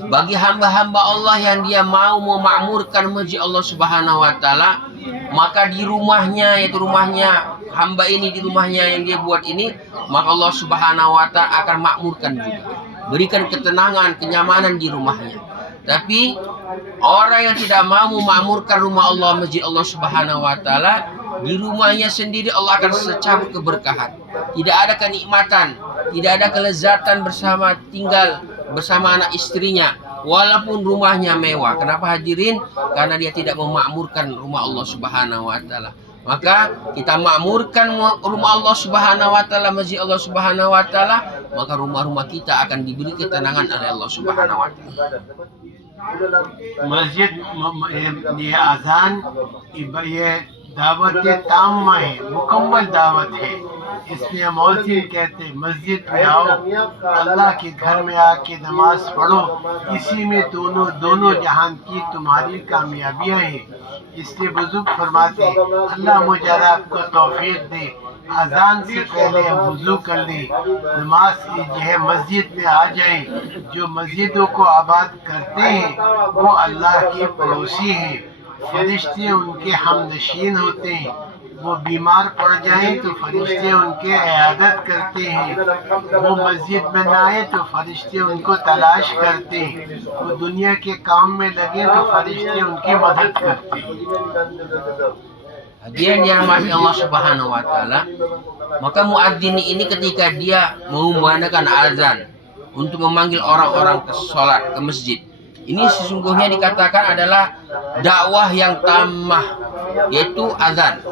Bagi hamba-hamba Allah yang dia mau memakmurkan masjid Allah Subhanahu wa taala, maka di rumahnya, yaitu rumahnya hamba ini, di rumahnya yang dia buat ini, maka Allah Subhanahu wa taala akan makmurkan juga, berikan ketenangan, kenyamanan di rumahnya. Tapi orang yang tidak mau memakmurkan rumah Allah, masjid Allah Subhanahu wa taala, di rumahnya sendiri Allah akan secabut keberkahan. Tidak ada kenikmatan, tidak ada kelezatan tinggal bersama anak istrinya, walaupun rumahnya mewah. Kenapa hadirin? Karena dia tidak memakmurkan rumah Allah Subhanahu wa taala. Maka kita makmurkan rumah Allah Subhanahu wa taala, masjid Allah Subhanahu wa taala, maka rumah-rumah kita akan diberi ketenangan oleh Allah Subhanahu wa taala. मस्जिद ये अजान ये दावत ताम्मा है, मुकम्मल दावत है। इसलिए मौज़िन कहते हैं मस्जिद में आओ, अल्लाह के घर में आके नमाज पढ़ो, इसी में दोनों जहान की तुम्हारी कामयाबियाँ हैं। इसलिए बुजुर्ग फरमाते हैं अल्लाह मुझे आपको तौफीक दे, अजान से पहले हम वुज़ू कर लें, नमाज जो है मस्जिद में आ जाएं। जो मस्जिदों को आबाद करते हैं वो अल्लाह के पड़ोसी हैं, फरिश्ते उनके हमनशीन होते हैं। वो बीमार पड़ जाएं तो फरिश्ते उनके इयादत करते हैं, वो मस्जिद में न आए तो फरिश्ते उनको तलाश करते हैं, वो दुनिया के काम में लगे तो फरिश्ते उनकी मदद करते हैं। Dia yang dirahmati Allah Subhanahu wa taala, maka muadzin ini ketika dia mengumandangkan azan untuk memanggil orang-orang ke sholat, ke masjid, ini sesungguhnya dikatakan adalah dakwah yang tammah, yaitu azan.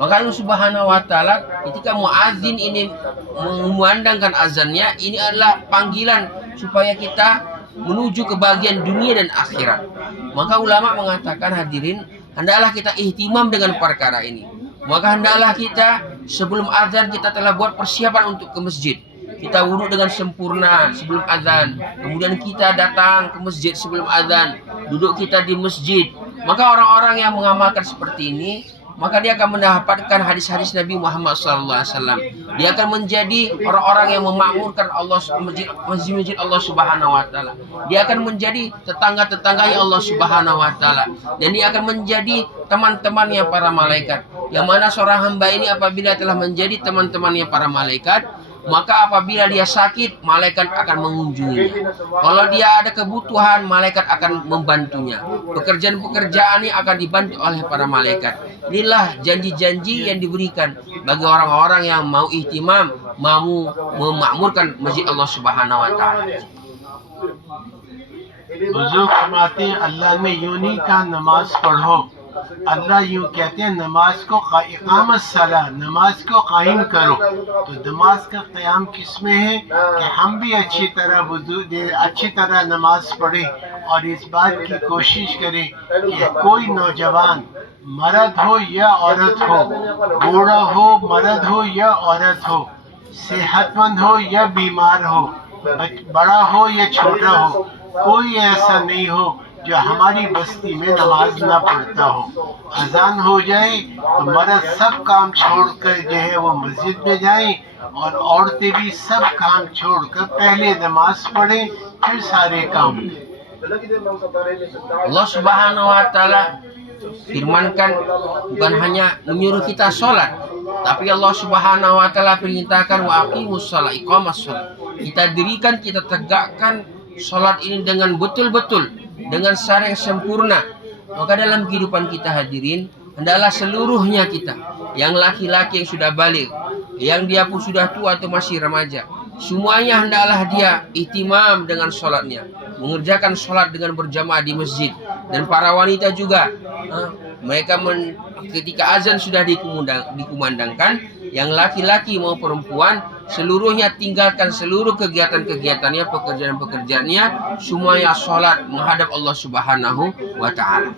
Maka Allah Subhanahu wa taala ketika muadzin ini mengumandangkan azannya, ini adalah panggilan supaya kita menuju kebahagiaan dunia dan akhirat. Maka ulama mengatakan hadirin, hendaklah kita ihtimam dengan perkara ini. Maka hendaklah kita sebelum azan kita telah buat persiapan untuk ke masjid. Kita wudhu dengan sempurna sebelum azan. Kemudian kita datang ke masjid sebelum azan. Duduk kita di masjid. Maka orang-orang yang mengamalkan seperti ini, maka dia akan mendapatkan hadis-hadis Nabi Muhammad SAW. Dia akan menjadi orang-orang yang memakmurkan Allah, masjid-masjid Allah Subhanahu wa taala. Dia akan menjadi tetangga-tetangganya Allah Subhanahu wa taala. Dan dia akan menjadi teman-temannya para malaikat. Yang mana seorang hamba ini apabila telah menjadi teman-temannya para malaikat, maka apabila dia sakit, malaikat akan mengunjunginya. Kalau dia ada kebutuhan, malaikat akan membantunya. Pekerjaan-pekerjaan ini akan dibantu oleh para malaikat. Inilah janji-janji yang diberikan bagi orang-orang yang mau ihtimam, mau memakmurkan masjid Allah Subhanahu wa taala. बुजुर्ग फरमाते हैं अल्लाह ने यूं नहीं कहा नमाज पढ़ो, अल्लाह यूं कहते हैं नमाज को इकामत सला, नमाज को कायम करो। तो नमाज का क़याम किस में है कि हम भी अच्छी तरह नमाज पढ़ें और इस बात की कोशिश करें कि कोई नौजवान मर्द हो या औरत हो, बूढ़ा हो, मर्द हो या औरत हो, सेहतमंद हो या बीमार हो, बड़ा हो या छोटा हो, कोई ऐसा नहीं हो जो हमारी बस्ती में नमाज ना पढ़ता हो। अजान हो जाए तो मर्द सब काम छोड़कर जो है वो मस्जिद में जाएं और औरतें भी सब काम छोड़कर पहले नमाज पढ़ें फिर सारे काम करें। Allah Subhanahu wa taala firmankan bukan hanya menyuruh kita sholat, tapi Allah Subhanahu wa taala perintahkan wa aqimus shalah, iqamas shalah. Kita dirikan, kita tegakkan sholat ini dengan betul-betul, dengan secara yang sempurna. Maka dalam kehidupan kita hadirin, hendaklah seluruhnya kita, yang laki-laki yang sudah balik, yang dia pun sudah tua atau masih remaja, semuanya hendaklah dia ihtimam dengan sholatnya, mengerjakan sholat dengan berjamaah di masjid. Dan para wanita juga, mereka ketika azan sudah dikumandangkan, yang laki-laki mau perempuan, seluruhnya tinggalkan seluruh kegiatan-kegiatannya, pekerjaan-pekerjaannya, semuanya sholat menghadap Allah Subhanahu wa ta'ala.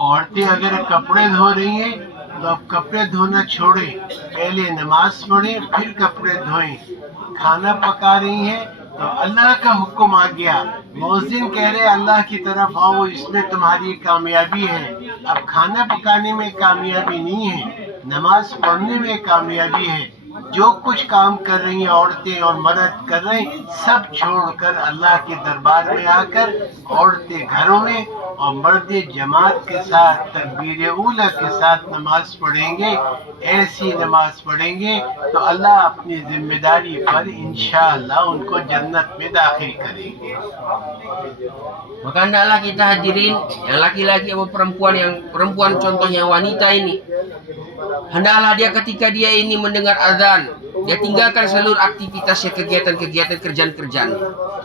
औरतें अगर कपड़े धो रही हैं तो अब कपड़े धोना छोड़ें, पहले नमाज पढ़ें फिर कपड़े धोएं। खाना पका रही हैं तो अल्लाह का हुक्म आ गया, मौज़िन कह रहे अल्लाह की तरफ आओ, इसमें तुम्हारी कामयाबी है। अब खाना पकाने में कामयाबी नहीं है, नमाज पढ़ने में कामयाबी है। जो कुछ काम कर रही हैं औरतें और मर्द कर रहे हैं, सब छोड़कर अल्लाह के दरबार में आकर औरतें घरों में और मर्द जमात के साथ तकबीर ऊला के साथ नमाज पढ़ेंगे। ऐसी नमाज पढ़ेंगे तो अल्लाह अपनी जिम्मेदारी पर इंशाअल्लाह उनको जन्नत में दाखिल करेंगे। Maka hendaklah kita hadirin, yang laki-laki atau perempuan contohnya wanita ini, hendaklah dia ketika dia ini mendengar azan, dia tinggalkan seluruh aktivitasnya, kegiatan-kegiatan kerjaan-kerjaan.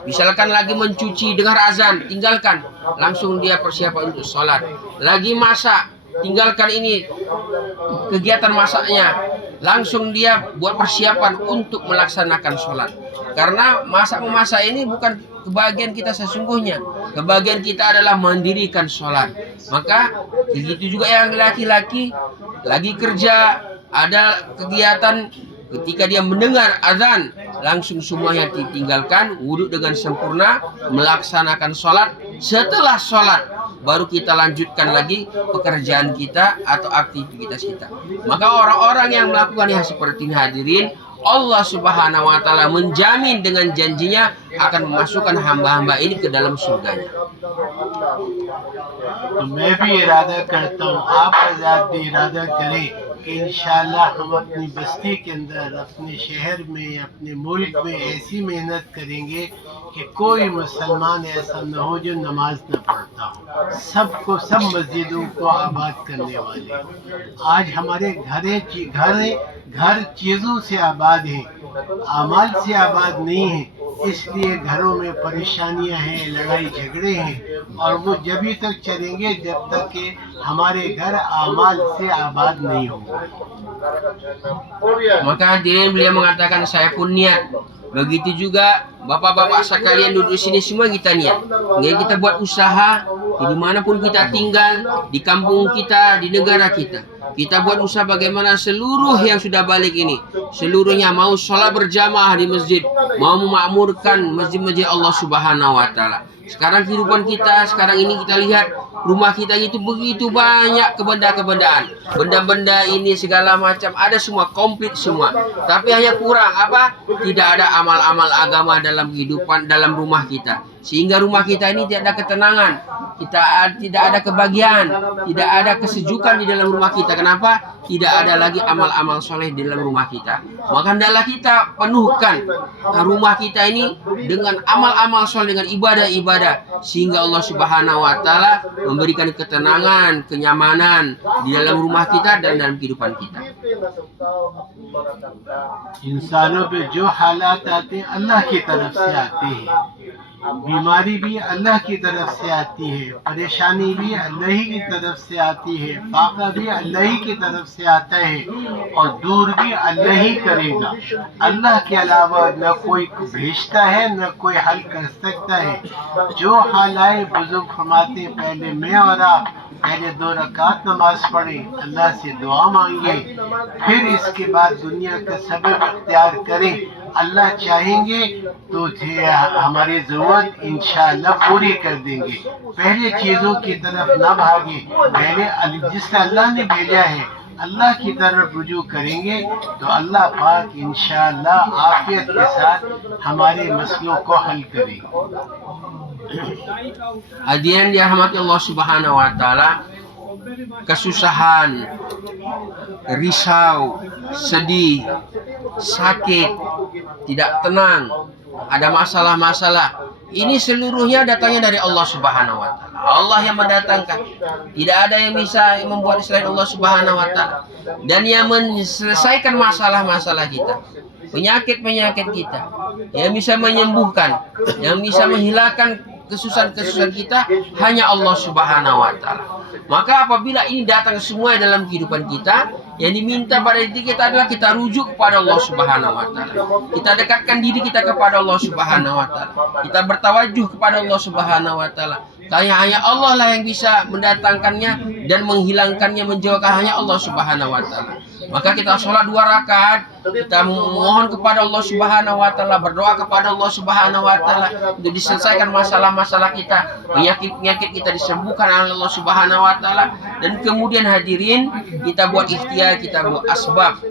Misalkan lagi mencuci dengar azan, tinggalkan, langsung dia persiapan untuk sholat. Lagi masak, tinggalkan ini kegiatan masaknya, langsung dia buat persiapan untuk melaksanakan sholat. Karena memasak ini bukan kebahagiaan kita sesungguhnya, kebahagiaan kita adalah mendirikan sholat. Maka begitu juga yang laki-laki lagi kerja, ada kegiatan, ketika dia mendengar azan, langsung semuanya ditinggalkan, wudhu dengan sempurna, melaksanakan sholat. Setelah sholat baru kita lanjutkan lagi pekerjaan kita atau aktivitas kita. Maka orang-orang yang melakukan hal seperti ini hadirin, Allah Subhanahu wa ta'ala menjamin dengan janjinya akan memasukkan hamba-hamba ini ke dalam surganya. तो मैं भी इरादा करता हूँ, आप आजाद भी इरादा करें कि इंशाअल्लाह हम अपनी बस्ती के अंदर, अपने शहर में, अपने मुल्क में ऐसी मेहनत करेंगे कि कोई मुसलमान ऐसा न हो जो नमाज न पढ़ता हो। सबको, सब मस्जिदों को आबाद करने वाले। आज हमारे घर चीज़ों से आबाद हैं, अमाल से आबाद नहीं हैं। इसलिए घरों में परेशानियां हैं, लड़ाई झगड़े हैं, और वो जब तक चलेंगे जब तक कि हमारे घर अमाल से आबाद नहीं होंगे। Maka hadirin, beliau mengatakan saya pun niat. Begitu juga bapak-bapak sekalian duduk di sini, semua kita niat. Jadi kita buat usaha di dimanapun kita tinggal, di kampung kita, di negara kita. Kita buat usaha bagaimana seluruh yang sudah balik ini, seluruhnya mau sholat berjamaah di masjid, mau memakmurkan masjid-masjid Allah Subhanahu wa ta'ala. Sekarang kehidupan kita, sekarang ini kita lihat rumah kita itu begitu banyak kebenda-kebendaan, benda-benda ini segala macam, ada semua, komplit semua. Tapi hanya kurang apa? Tidak ada amal-amal agama dalam kehidupan, dalam rumah kita. Sehingga rumah kita ini tidak ada ketenangan, kita tidak ada kebahagiaan, tidak ada kesejukan di dalam rumah kita. Kenapa? Tidak ada lagi amal-amal soleh di dalam rumah kita. Maka hendaklah kita penuhkan rumah kita ini dengan amal-amal soleh, dengan ibadah-ibadah, sehingga Allah Subhanahu wa ta'ala memberikan ketenangan, kenyamanan di dalam rumah kita dan dalam kehidupan kita. इंसानों पे जो हालात आते हैं अल्लाह की तरफ से आते हैं। बीमारी भी अल्लाह की तरफ से आती है, परेशानी भी अल्लाह ही की तरफ से आती है, फाका भी अल्लाह ही की तरफ से आता है, और दूर भी अल्लाह ही करेगा। अल्लाह के अलावा न कोई भेजता है, न कोई हल कर सकता है। जो हाल आए, बुजुर्ग फरमाते पहले मैं और आप पहले 2 रकात नमाज पढ़ें, अल्लाह से दुआ मांगे, फिर इसके बाद दुनिया का सबब इख्तियार करें। अल्लाह चाहेंगे तो हमारी जरूरत इंशाअल्लाह पूरी कर देंगे। पहले चीजों की तरफ ना भागे, पहले जिससे अल्लाह ने भेजा है अल्लाह की तरफ रुजू करेंगे तो अल्लाह पाक इंशाअल्लाह आफियत के साथ हमारे मसलों को हल करेंगे। Hadirin dirahmati Allah Subhanahu wa taala, kesusahan, risau, sedih, sakit, tidak tenang, ada masalah-masalah, ini seluruhnya datangnya dari Allah Subhanahu wa taala. Allah yang mendatangkan. Tidak ada yang bisa membuat selain Allah Subhanahu wa taala. Dan yang menyelesaikan masalah-masalah kita, penyakit-penyakit kita, yang bisa menyembuhkan, yang bisa menghilangkan kesusahan-kesusahan kita hanya Allah Subhanahu wa taala. Maka apabila ini datang semua dalam kehidupan kita, yang diminta pada diri kita adalah kita rujuk kepada Allah Subhanahu wa taala. Kita dekatkan diri kita kepada Allah Subhanahu wa taala. Kita bertawajuh kepada Allah Subhanahu wa taala. Hanya Allah lah yang bisa mendatangkannya dan menghilangkannya, menjauhkan, hanya Allah Subhanahu wa taala. Maka kita sholat 2 rakaat, kita mohon kepada Allah Subhanahu wa taala, berdoa kepada Allah Subhanahu wa taala untuk diselesaikan masalah-masalah kita, penyakit-penyakit kita disembuhkan oleh Allah Subhanahu wa taala. Dan kemudian hadirin, kita buat ikhtiar, kita buat asbab.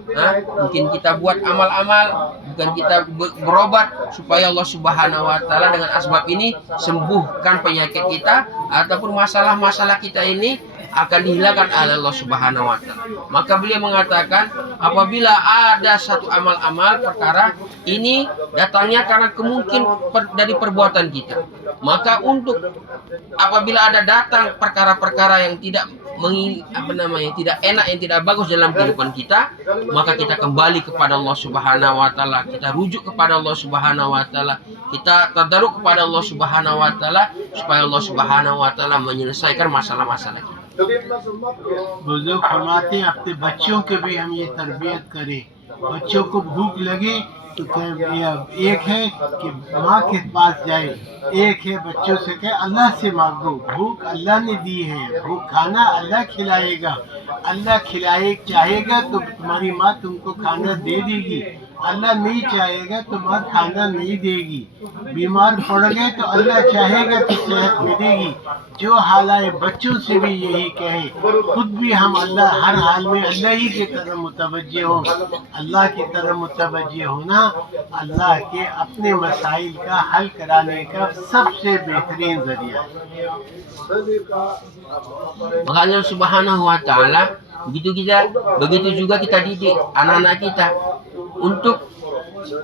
Mungkin kita buat amal-amal, bukan kita berobat supaya Allah Subhanahu wa taala dengan asbab ini sembuhkan penyakit kita ataupun masalah-masalah kita ini akan dihilangkan oleh Allah Subhanahu wa taala. Maka beliau mengatakan, apabila ada satu amal-amal perkara ini datangnya karena dari perbuatan kita, maka untuk apabila ada datang perkara-perkara yang tidak tidak enak, yang tidak bagus dalam kehidupan kita, maka kita kembali kepada Allah Subhanahu wa taala, kita rujuk kepada Allah Subhanahu wa taala, kita tadaruk kepada Allah Subhanahu wa taala supaya Allah Subhanahu wa taala menyelesaikan masalah-masalah kita. बुजुर्ग फरमाते हैं अपने बच्चों के भी हम ये तरबियत करें। बच्चों को भूख लगे तो एक है कि माँ के पास जाए, एक है बच्चों से कहे अल्लाह से मांगो, भूख अल्लाह ने दी है, भूख खाना अल्लाह खिलाएगा, अल्लाह चाहेगा तो तुम्हारी माँ तुमको खाना दे देगी, अल्लाह नहीं चाहेगा तो माँ खाना नहीं देगी। बीमार पड़ गए तो अल्लाह चाहेगा तो सेहत मिलेगी। जो हालात बच्चों से भी यही कहे, खुद भी हम अल्लाह हर हाल में अल्लाह ही की तरफ मुतवज्जे हो। अल्लाह की तरफ मुतवज्जे होना अल्लाह के अपने मसाइल का हल कराने का सबसे बेहतरीन जरिया है। Makanya Subhanahu wa taala, begitu juga kita didik anak-anak kita untuk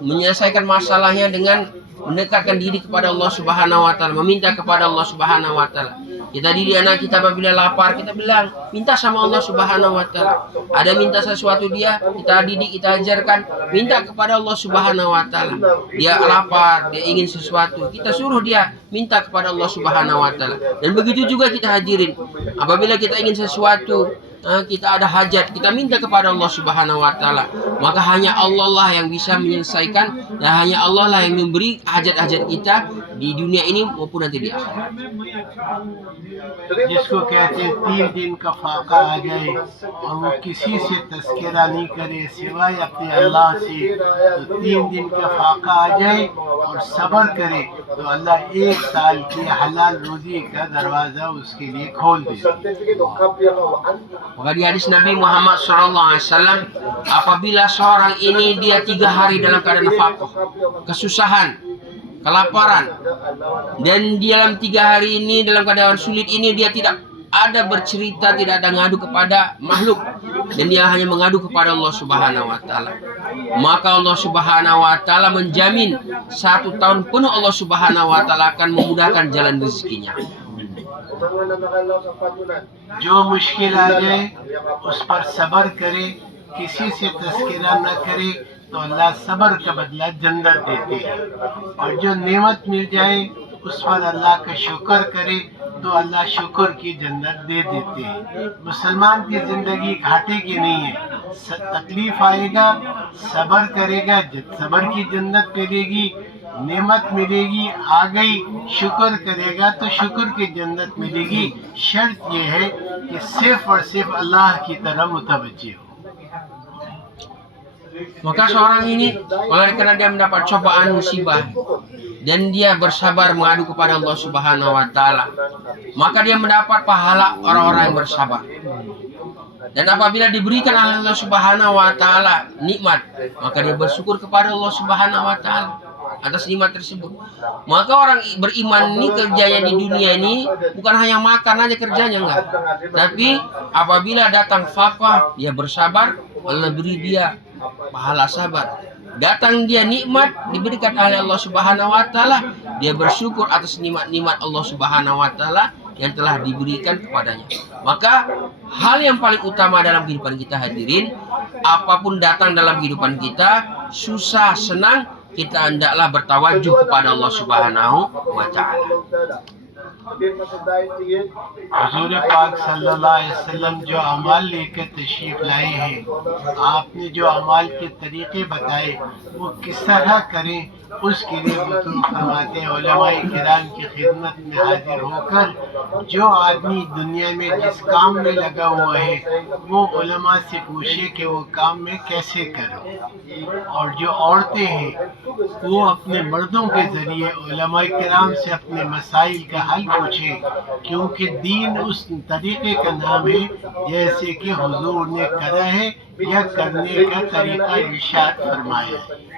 menyelesaikan masalahnya dengan mendekatkan diri kepada Allah Subhanahu wa taala, meminta kepada Allah Subhanahu wa taala. Kita didik anak kita apabila lapar, kita bilang minta sama Allah Subhanahu wa taala. Ada minta sesuatu dia, kita didik, kita ajarkan, minta kepada Allah Subhanahu wa taala. Dia lapar, dia ingin sesuatu, kita suruh dia minta kepada Allah Subhanahu wa taala. Dan begitu juga kita hadirin, apabila kita ingin sesuatu, kita ada hajat, kita minta kepada Allah Subhanahu wa taala. Maka hanya Allah lah yang bisa menyelesaikan, dan hanya Allah lah yang memberi hajat-hajat kita di dunia ini maupun nanti di akhirat. जिसको कहते हैं 3 दिन का फाका आ जाए और वो किसी से तस्करा नहीं करे सिवाय अपने अल्लाह से, तो 3 दिन का फाका आ जाए और सब्र करे तो अल्लाह 1 साल की हलाल रोजी का दरवाजा उसके लिए खोल दे। Maka di hadis Nabi Muhammad SAW, apabila seorang ini dia 3 hari dalam keadaan faqr, kesusahan, kelaparan, dan di dalam 3 hari ini dalam keadaan sulit ini dia tidak ada bercerita, tidak ada ngadu kepada makhluk, dan dia hanya mengadu kepada Allah Subhanahu wa taala, maka Allah Subhanahu wa taala menjamin 1 tahun penuh Allah Subhanahu wa taala akan memudahkan jalan rezekinya. जो मुश्किल आ जाए उस पर सब्र करे, किसी से तस्करा न करे तो अल्लाह सब्र का बदला जन्नत देते हैं। और जो नेमत मिल जाए उस पर अल्लाह का शुक्र करे तो अल्लाह शुक्र की जन्नत दे देते हैं। मुसलमान की जिंदगी घाटे की नहीं है, तकलीफ आएगा सब्र करेगा, सब्र की जन्नत मिलेगी, नेमत मिलेगी, आ गई शुक्र करेगा तो शुक्र की जन्नत मिलेगी। शर्त यह है कि सिर्फ और सिर्फ अल्लाह की तरफ मुतवज्जे हो। Maka seorang ini oleh karena dia mendapat cobaan musibah dan dia bersabar mengadu kepada Allah Subhanahu wa taala, maka dia mendapat pahala orang-orang yang bersabar. Dan apabila diberikan oleh Allah Subhanahu wa taala nikmat, maka dia bersyukur kepada Allah Subhanahu wa taala atas nikmat tersebut. Maka orang beriman ini kerjanya di dunia ini bukan hanya makan aja kerjanya, enggak. Tapi apabila datang faqah, dia bersabar, Allah beri dia pahala sabar. Datang dia nikmat diberikan oleh Allah Subhanahu wa taala, dia bersyukur atas nikmat-nikmat Allah Subhanahu wa taala yang telah diberikan kepadanya. Maka hal yang paling utama dalam kehidupan kita hadirin, apapun datang dalam kehidupan kita, susah senang, kita hendaklah bertawajuh kepada Allah Subhanahu wa taala. हुजूर पाक सल्लल्लाहु अलैहि वसल्लम जो अमाल लेकर तशरीफ लाए हैं, आपने जो अमाल के तरीके बताए वो किस तरह करें, उसके लिए बुजुर्ग फरमाते हैं उलमाए किराम की खिदमत में हाजिर होकर जो आदमी दुनिया में जिस काम में लगा हुआ है वो उलमा से पूछे कि वो काम में कैसे करो, और जो औरतें हैं वो अपने मर्दों के ज़रिए उलमाए किराम से अपने मसाइल का हल पूछे, क्योंकि दीन उस तरीके का नाम है जैसे कि हुजूर ने करा है या करने का तरीका इरशाद फरमाया है।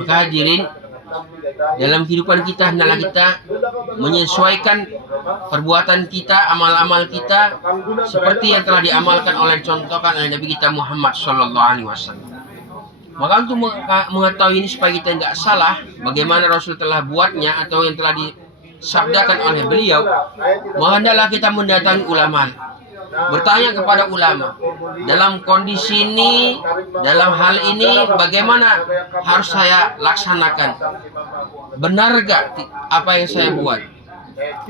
Maka hadirin, dalam kehidupan kita hendaklah kita menyesuaikan perbuatan kita, amal-amal kita seperti yang telah diamalkan oleh contohkan oleh Nabi kita Muhammad Sallallahu Alaihi Wasallam. Maka untuk mengetahui ini supaya kita tidak salah, bagaimana Rasul telah buatnya atau yang telah disabdakan oleh beliau, maka hendaklah kita mendatangi ulama, bertanya kepada ulama dalam kondisi ini, dalam hal ini bagaimana harus saya laksanakan, benar gak apa yang saya buat,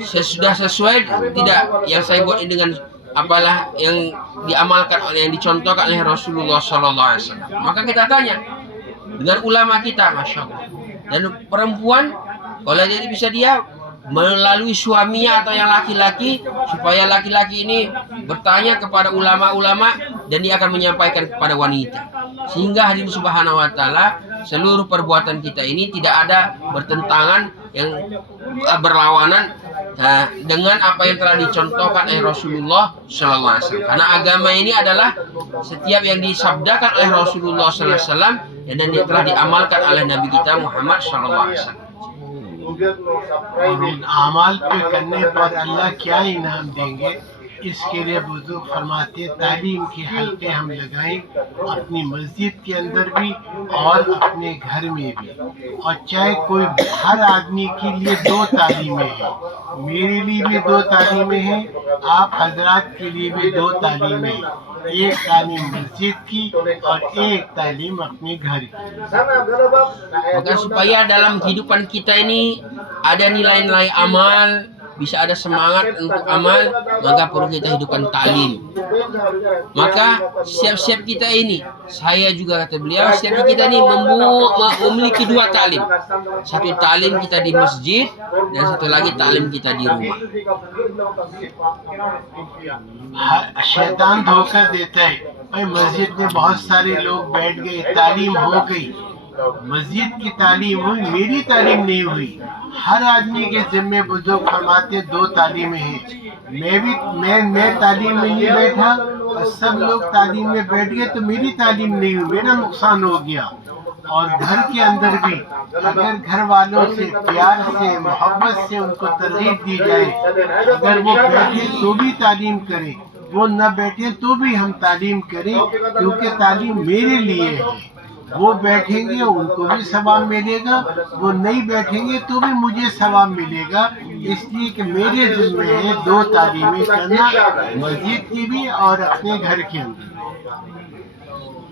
sudah sesuai tidak yang saya buat ini dengan apalah yang diamalkan oleh yang dicontohkan oleh Rasulullah SAW. Maka kita tanya dengan ulama kita, masya Allah. Dan perempuan kalau jadi bisa dia melalui suaminya atau yang laki-laki, supaya laki-laki ini bertanya kepada ulama-ulama dan dia akan menyampaikan kepada wanita, sehingga hadirin subhanahu wa ta'ala seluruh perbuatan kita ini tidak ada bertentangan yang berlawanan dengan apa yang telah dicontohkan oleh Rasulullah Sallallahu Alaihi Wasallam. Karena agama ini adalah setiap yang disabdakan oleh Rasulullah Sallallahu Alaihi Wasallam dan yang telah diamalkan oleh Nabi kita Muhammad Sallallahu Alaihi Wasallam. और इन अमाल पे करने पर अल्लाह क्या इनाम देंगे, इसके लिए बुजुर्ग फरमाते तालीम के हल्के हम लगाएं, अपनी मस्जिद के अंदर भी और अपने घर में भी। और चाहे कोई, हर आदमी के लिए दो तालीमें हैं, मेरे लिए भी दो तालीमें हैं, आप हजरात के लिए भी दो तालीमें हैं, एक तालीम मस्जिद की और एक तालीम अपने घर की। Maka supaya dalam kehidupan kita ini ada nilai-nilai amal, bisa ada semangat untuk amal, maka perlu kita hidupkan talim. Maka siap-siap kita ini, saya juga kata beliau, siap kita ini memiliki dua talim. Satu talim kita di masjid dan satu lagi talim kita di rumah. शैतान धोखा देता है, भाई मस्जिद में बहुत सारे लोग बैठ गए, तालीम हो गई, मस्जिद की तालीम हुई, मेरी तालीम नहीं हुई। हर आदमी के जिम्मे बुजुर्ग फरमाते दो तालीमें हैं, मैं तालीम में नहीं बैठा और सब लोग तालीम में बैठ गए तो मेरी तालीम नहीं हुई, मेरा नुकसान हो गया। और घर के अंदर भी अगर घर वालों से प्यार से मोहब्बत से उनको तरगीब दी जाए, अगर वो बैठे तो भी तालीम करें, वो न बैठे तो भी हम तालीम करें, क्योंकि तालीम मेरे लिए है। वो बैठेंगे उनको भी सवाब मिलेगा, वो नहीं बैठेंगे तो भी मुझे सवाब मिलेगा। इसलिए कि मेरे जिम्मे है दो तालीमें करना, मस्जिद की भी और अपने घर के अंदर।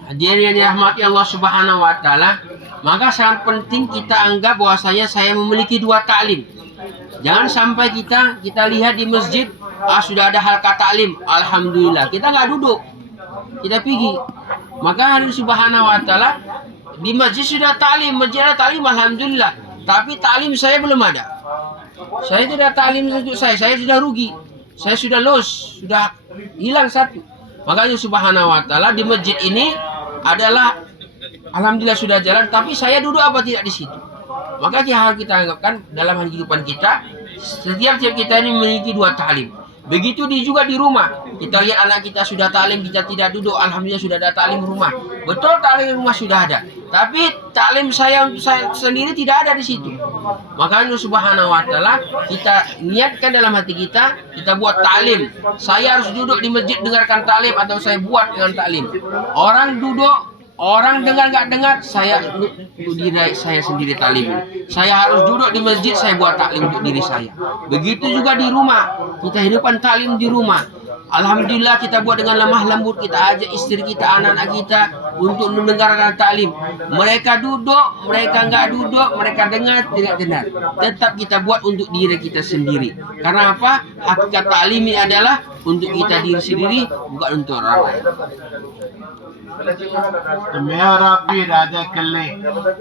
Hadirin yang dirahmati Allah Subhanahu wa taala, maka sangat penting kita anggap bahwasanya saya memiliki dua taklim. Jangan sampai kita lihat di masjid, sudah ada halqa taklim, alhamdulillah, kita nggak duduk, kita pergi. Maka hadirin Subhanahu wa taala, di masjid sudah taklim, masjid ada taklim, alhamdulillah, tapi taklim saya belum ada. Saya tidak taklim untuk saya sudah rugi, saya sudah loss, sudah hilang satu. Makanya subhanahu wa ta'ala di masjid ini adalah alhamdulillah sudah jalan, tapi saya duduk apa tidak di situ. Maka harus kita anggapkan dalam kehidupan kita, setiap kita ini memiliki 2 ta'lim. Begitu juga di rumah. Kita lihat anak kita sudah ta'lim, kita tidak duduk, alhamdulillah sudah ada ta'lim rumah. Betul, ta'lim rumah sudah ada. Tapi ta'lim saya untuk saya sendiri tidak ada di situ. Makanya subhanahu wa ta'ala kita niatkan dalam hati kita buat ta'lim. Saya harus duduk di masjid dengarkan ta'lim atau saya buat dengan ta'lim. Orang duduk, orang dengar nggak dengar, saya untuk diri saya sendiri taklim. Saya harus duduk di masjid, saya buat taklim untuk diri saya. Begitu juga di rumah, kita hidupkan taklim di rumah. Alhamdulillah kita buat dengan lemah lembut, kita ajak istri kita, anak-anak kita untuk mendengarkan taklim. Mereka duduk, mereka nggak duduk, mereka dengar, tidak dengar. Tetap kita buat untuk diri kita sendiri. Karena apa? Hakikat taklim ini adalah untuk kita diri sendiri, bukan untuk orang lain. तो मैं और आप भी इरादा कर लें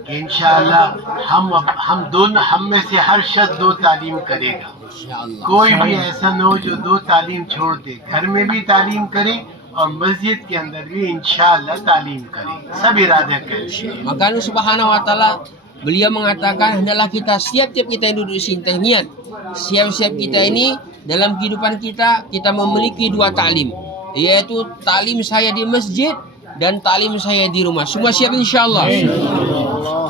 कि इंशाअल्लाह हम में से हर शख्स 2 तालीम करेगा। कोई भी ऐसा न हो जो 2 तालीम छोड़ दे। घर में भी तालीम करे और मस्जिद के अंदर भी इंशाअल्लाह तालीम करे। सब इरादा करें। Makanya subhanahu wa ta'ala beliau mengatakan hendaklah kita siap-siap kita yang duduk di sini niat. Siap-siap kita ini dalam kehidupan kita memiliki 2 taklim, yaitu taklim saya di masjid dan taklim saya di rumah. Semua siap insyaallah.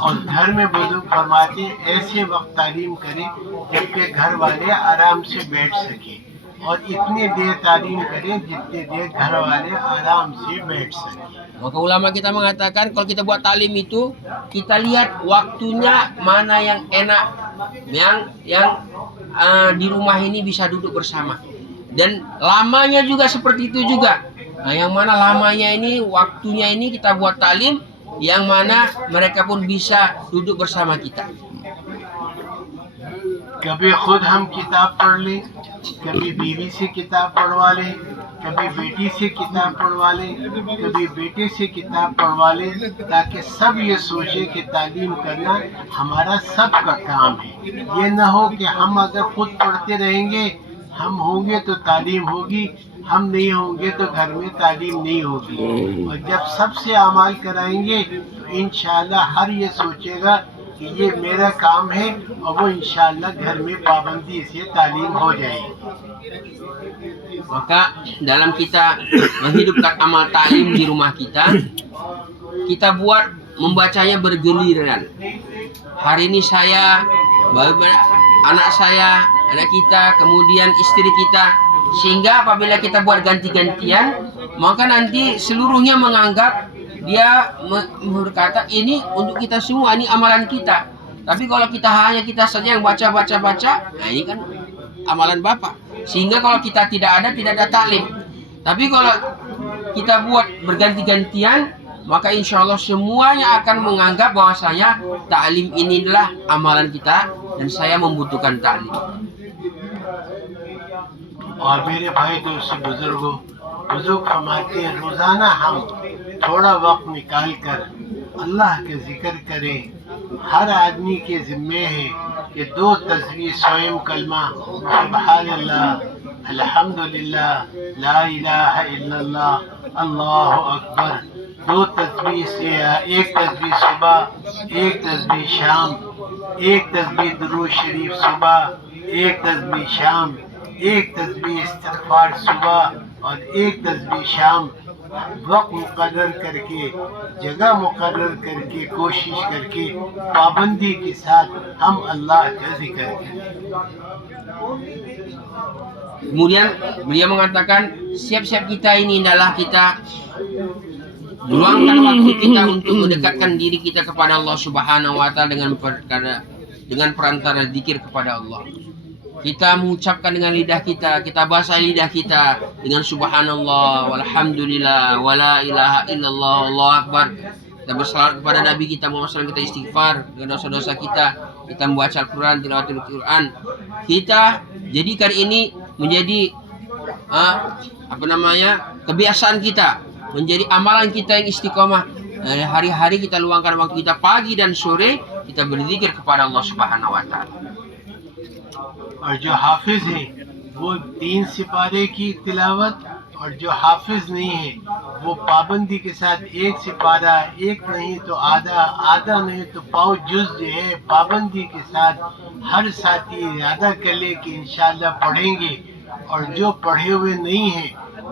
और घर में बुजुर्ग फरमाते ऐसे वक्त तालीम करें जबकि घर वाले आराम से बैठ सके और इतनी देर तालीम करें जितनी देर घर वाले आराम से बैठ सके। Maka ulama kita mengatakan kalau kita buat taklim itu kita lihat waktunya mana yang enak, yang di rumah ini bisa duduk bersama, dan lamanya juga seperti itu juga. Nah, yang mana lamanya ini, waktunya ini kita buat taklim, yang mana mereka pun bisa duduk bersama kita. कभी खुद हम किताब पढ़ लें, कभी बीवी से किताब पढ़वा लें, कभी बेटी से किताब पढ़वा लें, कभी बेटे से किताब पढ़वा लें, ताकि सब ये सोचे कि तालीम करना हमारा सबका काम है। ये न हो कि हम अगर खुद पढ़ते रहेंगे, हम होंगे तो तालीम होगी, हम नहीं होंगे तो घर में तालीम नहीं होगी। और जब सबसे अमाल कराएंगे तो इंशाअल्लाह हर ये सोचेगा कि ये मेरा काम है और वो इंशाअल्लाह घर में पाबंदी से तालीम हो जाएगी। Maka dalam kita menghidupkan amal taklim di rumah kita buat membacanya bergiliran. Hari ini saya, anak saya, anak kita, kemudian istri kita, sehingga apabila kita buat ganti-gantian, maka nanti seluruhnya menganggap dia berkata ini untuk kita semua, ini amalan kita. Tapi kalau kita saja yang baca, nah ini kan amalan Bapak. Sehingga kalau kita tidak ada taklim. Tapi kalau kita buat berganti-gantian, maka insya Allah semuanya akan menganggap bahwasanya taklim ini adalah amalan kita dan saya membutuhkan taklim. और मेरे भाई दोस्त बुजुर्गों, बुजुर्ग फरमाते हैं रोजाना हम थोड़ा वक्त निकाल कर अल्लाह के जिक्र करें। हर आदमी के जिम्मे है कि 2 तस्बीह स्वयं कलमा सुब्हानल्लाह, अल्हम्दुलिल्लाह, ला इलाहा इल्लल्लाह, अल्लाहु अकबर 2 तस्बीह से 1 तस्बीह सुबह, 1 तस्बीह शाम, 1 तस्बीह दुरूद शरीफ सुबह, 1 तस्बीह शाम, 1 तस्बीह इस्तिग़फ़ार सुबह और 1 तस्बीह शाम। वक्त मुकर्रर करके, जगह मुकर्रर करके, कोशिश करके, पाबंदी के साथ हम अल्लाह का जिक्र करें। Kemudian beliau mengatakan siap-siap kita ini adalah kita luangkan waktu kita untuk mendekatkan diri kita kepada Allah Subhanahu wa taala dengan perantara zikir kepada Allah. Kita mengucapkan dengan lidah kita basahi lidah kita dengan subhanallah, walhamdulillah, wala ilaha illallah, Allahu akbar. Kita bersalawat kepada Nabi kita Muhammad SAW, kita istighfar dengan dosa-dosa kita membaca Al-Quran, tilawatul Quran. Kita jadikan ini menjadi kebiasaan kita, menjadi amalan kita yang istiqomah. Hari-hari kita luangkan waktu kita pagi dan sore kita berzikir kepada Allah Subhanahu wa taala. और जो हाफिज हैं वो 3 सिपारे की तिलावत और जो हाफिज नहीं है वो पाबंदी के साथ एक सिपारा, एक नहीं तो आधा, आधा नहीं तो पाव जुज जो है पाबंदी के साथ हर साथी इरादा कर ले कि इंशाल्लाह पढ़ेंगे। और जो पढ़े हुए नहीं हैं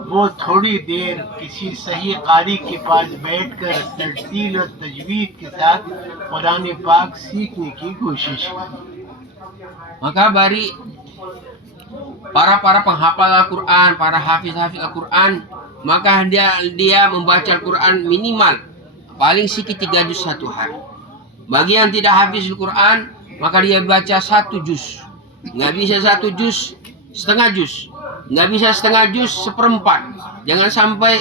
वो थोड़ी देर किसी सही कारी के पास बैठकर तरतील और तजवीद के साथ कुरान पाक सीखने की कोशिश करें। Maka bari para penghafal Al-Quran, para hafiz-hafiz Al-Quran, maka dia membaca Al-Quran minimal paling sedikit 3 juz satu hari. Bagi yang tidak hafiz Al-Quran, maka dia baca 1 juz. Nggak bisa 1 juz, setengah juz. Nggak bisa setengah juz, seperempat. Jangan sampai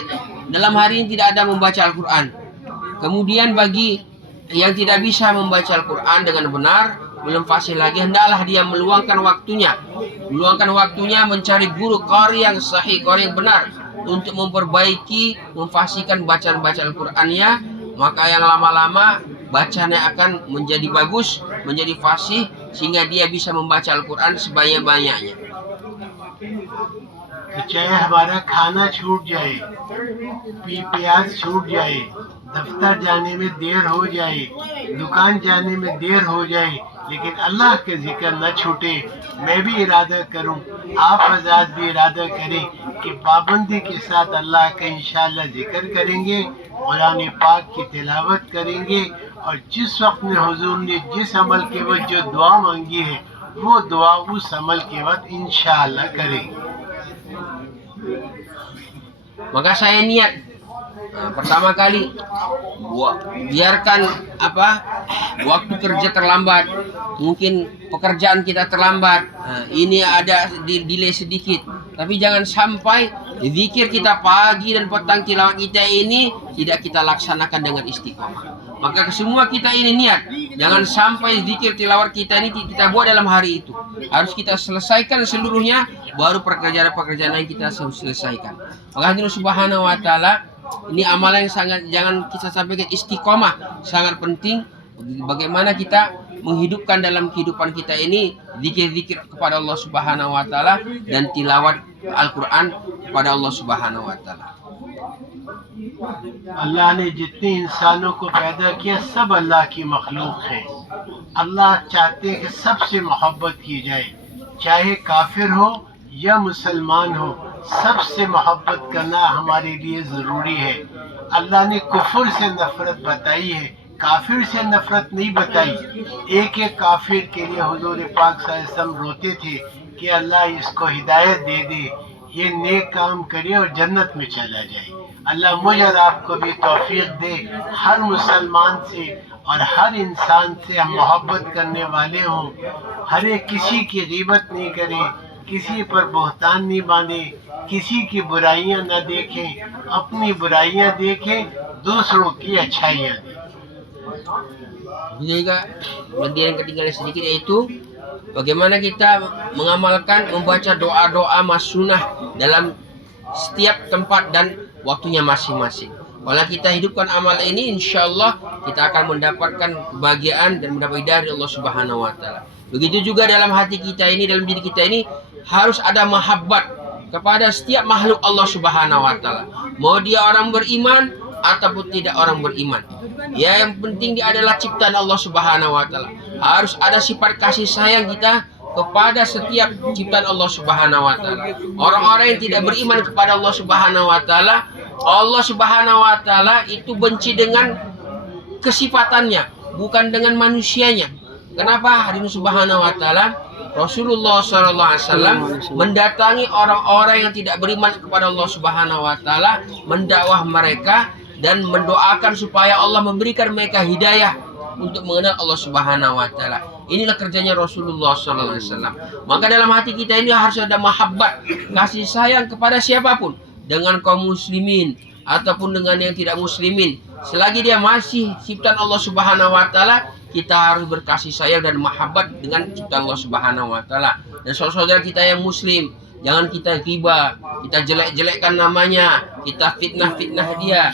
dalam hari ini tidak ada membaca Al-Quran. Kemudian bagi yang tidak bisa membaca Al-Quran dengan benar, belum fasih lagi, hendaklah dia meluangkan waktunya mencari guru qari yang sahih, qari yang benar untuk memperbaiki, memfasihkan bacaan-bacaan Al-Qur'annya. Maka yang lama-lama bacanya akan menjadi bagus, menjadi fasih, sehingga dia bisa membaca Al-Qur'an sebanyak-banyaknya. तो चाहे हमारा खाना छूट जाए, प्याज छूट जाए, दफ्तर जाने में देर हो जाए, दुकान जाने में देर हो जाए, लेकिन अल्लाह के जिक्र न छूटे। मैं भी इरादा करूं, आप हज़रात भी इरादा करें कि पाबंदी के साथ अल्लाह का इंशाअल्लाह जिक्र करेंगे, कुरान पाक की तिलावत करेंगे, और जिस वक्त में हुजूर ने जिस अमल के वक्त जो दुआ मांगी है वो दुआ उस अमल के वक्त इंशाअल्लाह करेंगे। Maka saya niat pertama kali biarkan waktu kerja terlambat, mungkin pekerjaan kita terlambat, ini ada delay sedikit, tapi jangan sampai zikir kita pagi dan petang, tilawat kita ini tidak kita laksanakan dengan istiqomah. Maka semua kita ini niat, jangan sampai zikir tilawat kita ini kita buat dalam hari itu. Harus kita selesaikan seluruhnya, baru pekerjaan-pekerjaan lain kita selesaikan. Maka Allah Subhanahu wa Ta'ala, ini amalan yang sangat, jangan kita sampaikan, istiqomah sangat penting. Bagaimana kita menghidupkan dalam kehidupan kita ini zikir-zikir kepada Allah Subhanahu wa Ta'ala dan tilawat Al-Quran kepada Allah Subhanahu wa Ta'ala. अल्लाह ने जितने इंसानों को पैदा किया सब अल्लाह की मखलूक है। अल्लाह चाहते हैं कि सबसे मोहब्बत की जाए, चाहे काफिर हो या मुसलमान हो, सबसे मोहब्बत करना हमारे लिए ज़रूरी है। अल्लाह ने कुफर से नफरत बताई है, काफिर से नफरत नहीं बताई। एक एक काफिर के लिए हुजूर पाक सल्लल्लाहु अलैहि वसल्लम रोते थे कि अल्लाह इसको हिदायत दे दे, ये नेक काम करे और जन्नत में चला जाए। अल्लाह मुझे और आपको भी तौफीक दे, हर मुसलमान से और हर इंसान से हम मोहब्बत करने वाले हों, हर एक किसी की ग़ीबत नहीं करें, किसी पर बहतान नहीं बांधे, किसी की बुराइयां न देखें, अपनी बुराइयां देखें, दूसरों की अच्छाइयां देखें। Juga bagian yang ketinggalan sedikit, yaitu bagaimana kita mengamalkan membaca doa-doa masunah dalam setiap tempat dan waktunya masing-masing. Kalau kita hidupkan amal ini, insya Allah kita akan mendapatkan kebahagiaan dan mendapat hidayah dari Allah Subhanahu wa Ta'ala. Begitu juga dalam hati kita ini, dalam diri kita ini harus ada mahabbat kepada setiap makhluk Allah Subhanahu wa Ta'ala. Mau dia orang beriman ataupun tidak orang beriman. Ya, yang penting dia adalah ciptaan Allah Subhanahu wa Ta'ala. Harus ada sifat kasih sayang kita kepada setiap ciptaan Allah Subhanahu wa Ta'ala. Orang-orang yang tidak beriman kepada Allah Subhanahu wa Ta'ala, Allah Subhanahu wa Ta'ala itu benci dengan kesifatannya, bukan dengan manusianya. Kenapa? Hadirin Subhanahu wa Ta'ala, Rasulullah SAW mendatangi orang-orang yang tidak beriman kepada Allah Subhanahu wa Ta'ala, mendakwah mereka dan mendoakan supaya Allah memberikan mereka hidayah untuk mengenal Allah Subhanahu wa Ta'ala. Inilah kerjanya Rasulullah SAW. Maka dalam hati kita ini harus ada mahabbat, kasih sayang kepada siapapun, dengan kaum muslimin ataupun dengan yang tidak muslimin. Selagi dia masih ciptaan Allah Subhanahu wa Ta'ala, kita harus berkasih sayang dan mahabbat dengan ciptaan Allah Subhanahu wa Ta'ala. Dan saudara kita yang muslim, jangan kita ghibah, kita jelek-jelekkan namanya, kita fitnah-fitnah dia,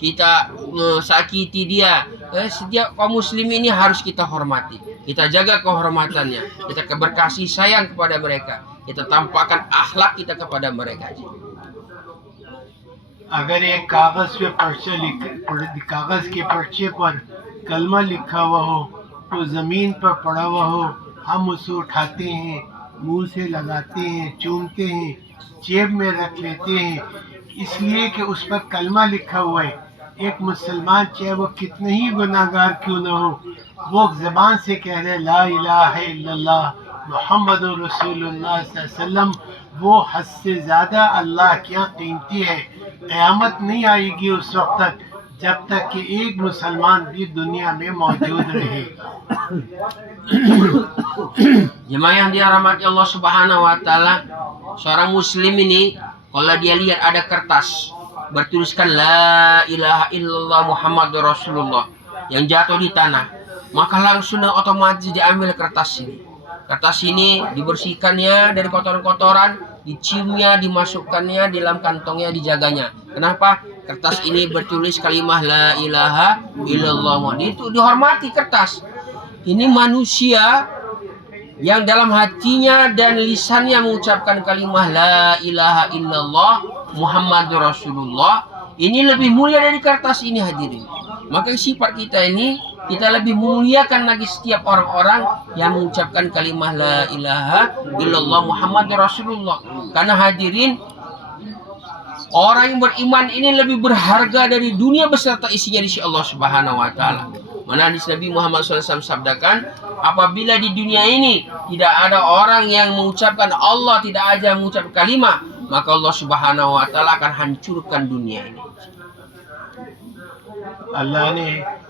kita sakiti dia. Setiap kaum muslim ini harus kita hormati, kita jaga kehormatannya, kita berkasih sayang kepada mereka, kita tampakkan akhlak kita kepada mereka. अगर एक कागज के पर्चे पर कलमा लिखा हुआ हो तो जमीन पर पड़ा हुआ हो, हम उसे उठाते हैं, मुंह से लगाते हैं, चूमते हैं, जेब में रख लेते हैं, इसलिए कि उस पर कलमा लिखा हुआ है। एक मुसलमान चाहे वो कितने ही गुनाहगार क्यों न हो, वो ज़बान से कह रहे ला इलाहा इल्लल्लाह मुहम्मदुर रसूलुल्लाह सल्लल्लाहु अलैहि वसल्लम, वो हद से ज़्यादा अल्लाह के यहाँ कीमती है। क़यामत नहीं आएगी उस वक्त तक जब तक कि एक मुसलमान भी दुनिया में मौजूद रहेगा। Jemaah yang dirahmati Allah Subhanahu wa taala, seorang muslim ini kalau dia lihat ada kertas bertuliskan la ilaha illallah Muhammadur Rasulullah yang jatuh di tanah, maka langsung otomatis diambil kertas ini. Kertas ini dibersihkannya dari kotoran-kotoran, diciumnya, dimasukkannya di dalam kantongnya, dijaganya. Kenapa? Kertas ini bertulis kalimah la ilaha illallah. Itu dihormati kertas. Ini manusia yang dalam hatinya dan lisannya mengucapkan kalimah la ilaha illallah Muhammadur Rasulullah. Ini lebih mulia dari kertas ini, hadirin. Maka sifat kita ini, kita lebih memuliakan lagi setiap orang-orang yang mengucapkan kalimah la ilaha illallah Muhammadur Rasulullah. Karena hadirin, orang yang beriman ini lebih berharga dari dunia beserta isinya di sisi Allah Subhanahu wa taala. Mana hadis Nabi Muhammad SAW sabdakan, apabila di dunia ini tidak ada orang yang mengucapkan Allah, tidak aja mengucap kalimah, maka Allah Subhanahu wa taala akan hancurkan dunia ini. अल्लाह ने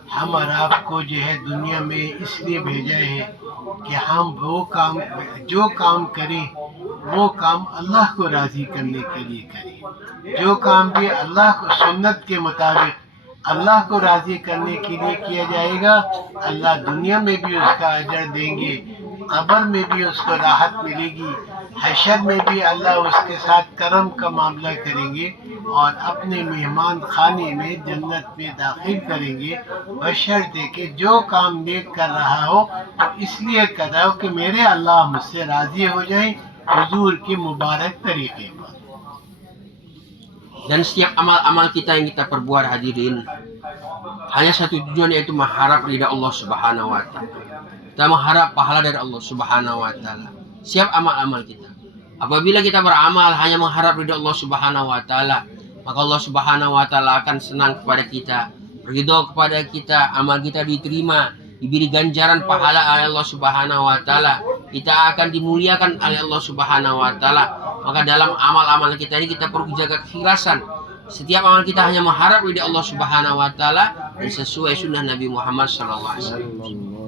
हम और आपको जो है दुनिया में इसलिए भेजा है कि हम जो काम करें वो काम अल्लाह को राज़ी करने के लिए करें। जो काम भी अल्लाह को सुन्नत के मुताबिक अल्लाह को राज़ी करने के लिए किया जाएगा, अल्लाह दुनिया में भी उसका अजर देंगे, कब्र में भी उसको राहत मिलेगी, हशर में भी अल्लाह उसके साथ करम का मामला करेंगे और अपने मेहमान खाने में जन्नत में दाखिल करेंगे, बशर्ते कि जो काम नेक कर रहा हो तो इसलिए कर रहा हो कि मेरे अल्लाह मुझसे राज़ी हो जाए हुजूर के मुबारक तरीके पर। Dan setiap amal-amal kita yang kita perbuat, hadirin, hanya satu tujuan, yaitu mengharap ridha Allah Subhanahu wa taala. Kita mengharap pahala dari Allah Subhanahu wa taala. Siap amal-amal kita. Apabila kita beramal hanya mengharap ridha Allah Subhanahu wa taala, maka Allah Subhanahu wa taala akan senang kepada kita, ridho kepada kita, amal kita diterima, diberi ganjaran pahala oleh Allah Subhanahu wa taala. Kita akan dimuliakan oleh Allah Subhanahu wa taala. Maka dalam amal-amal kita ini kita perlu jaga keikhlasan. Setiap amal kita hanya mengharap ridha Allah Subhanahu wa taala dan sesuai sunnah Nabi Muhammad sallallahu alaihi wasallam.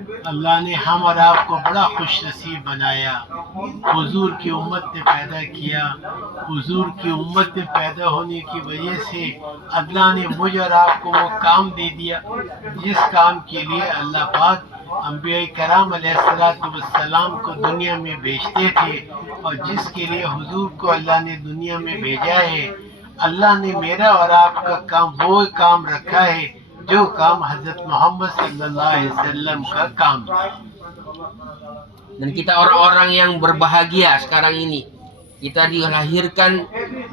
अल्लाह ने हम और आपको बड़ा खुश नसीब बनाया, हुजूर की उम्मत ने पैदा किया। हुजूर की उम्मत में पैदा होने की वजह से अल्लाह ने मुझ और आपको वो काम दे दिया जिस काम के लिए अल्लाह पाक अंबिया कराम अलैहिस्सलाम को दुनिया में भेजते थे और जिसके लिए हुजूर को अल्लाह ने दुनिया में भेजा है। अल्लाह ने मेरा और आपका काम वो काम रखा है जो काम हजरत मोहम्मद सल्लल्लाहु अलैहि वसल्लम का काम था। Dan kita orang-orang yang berbahagia sekarang ini, kita dilahirkan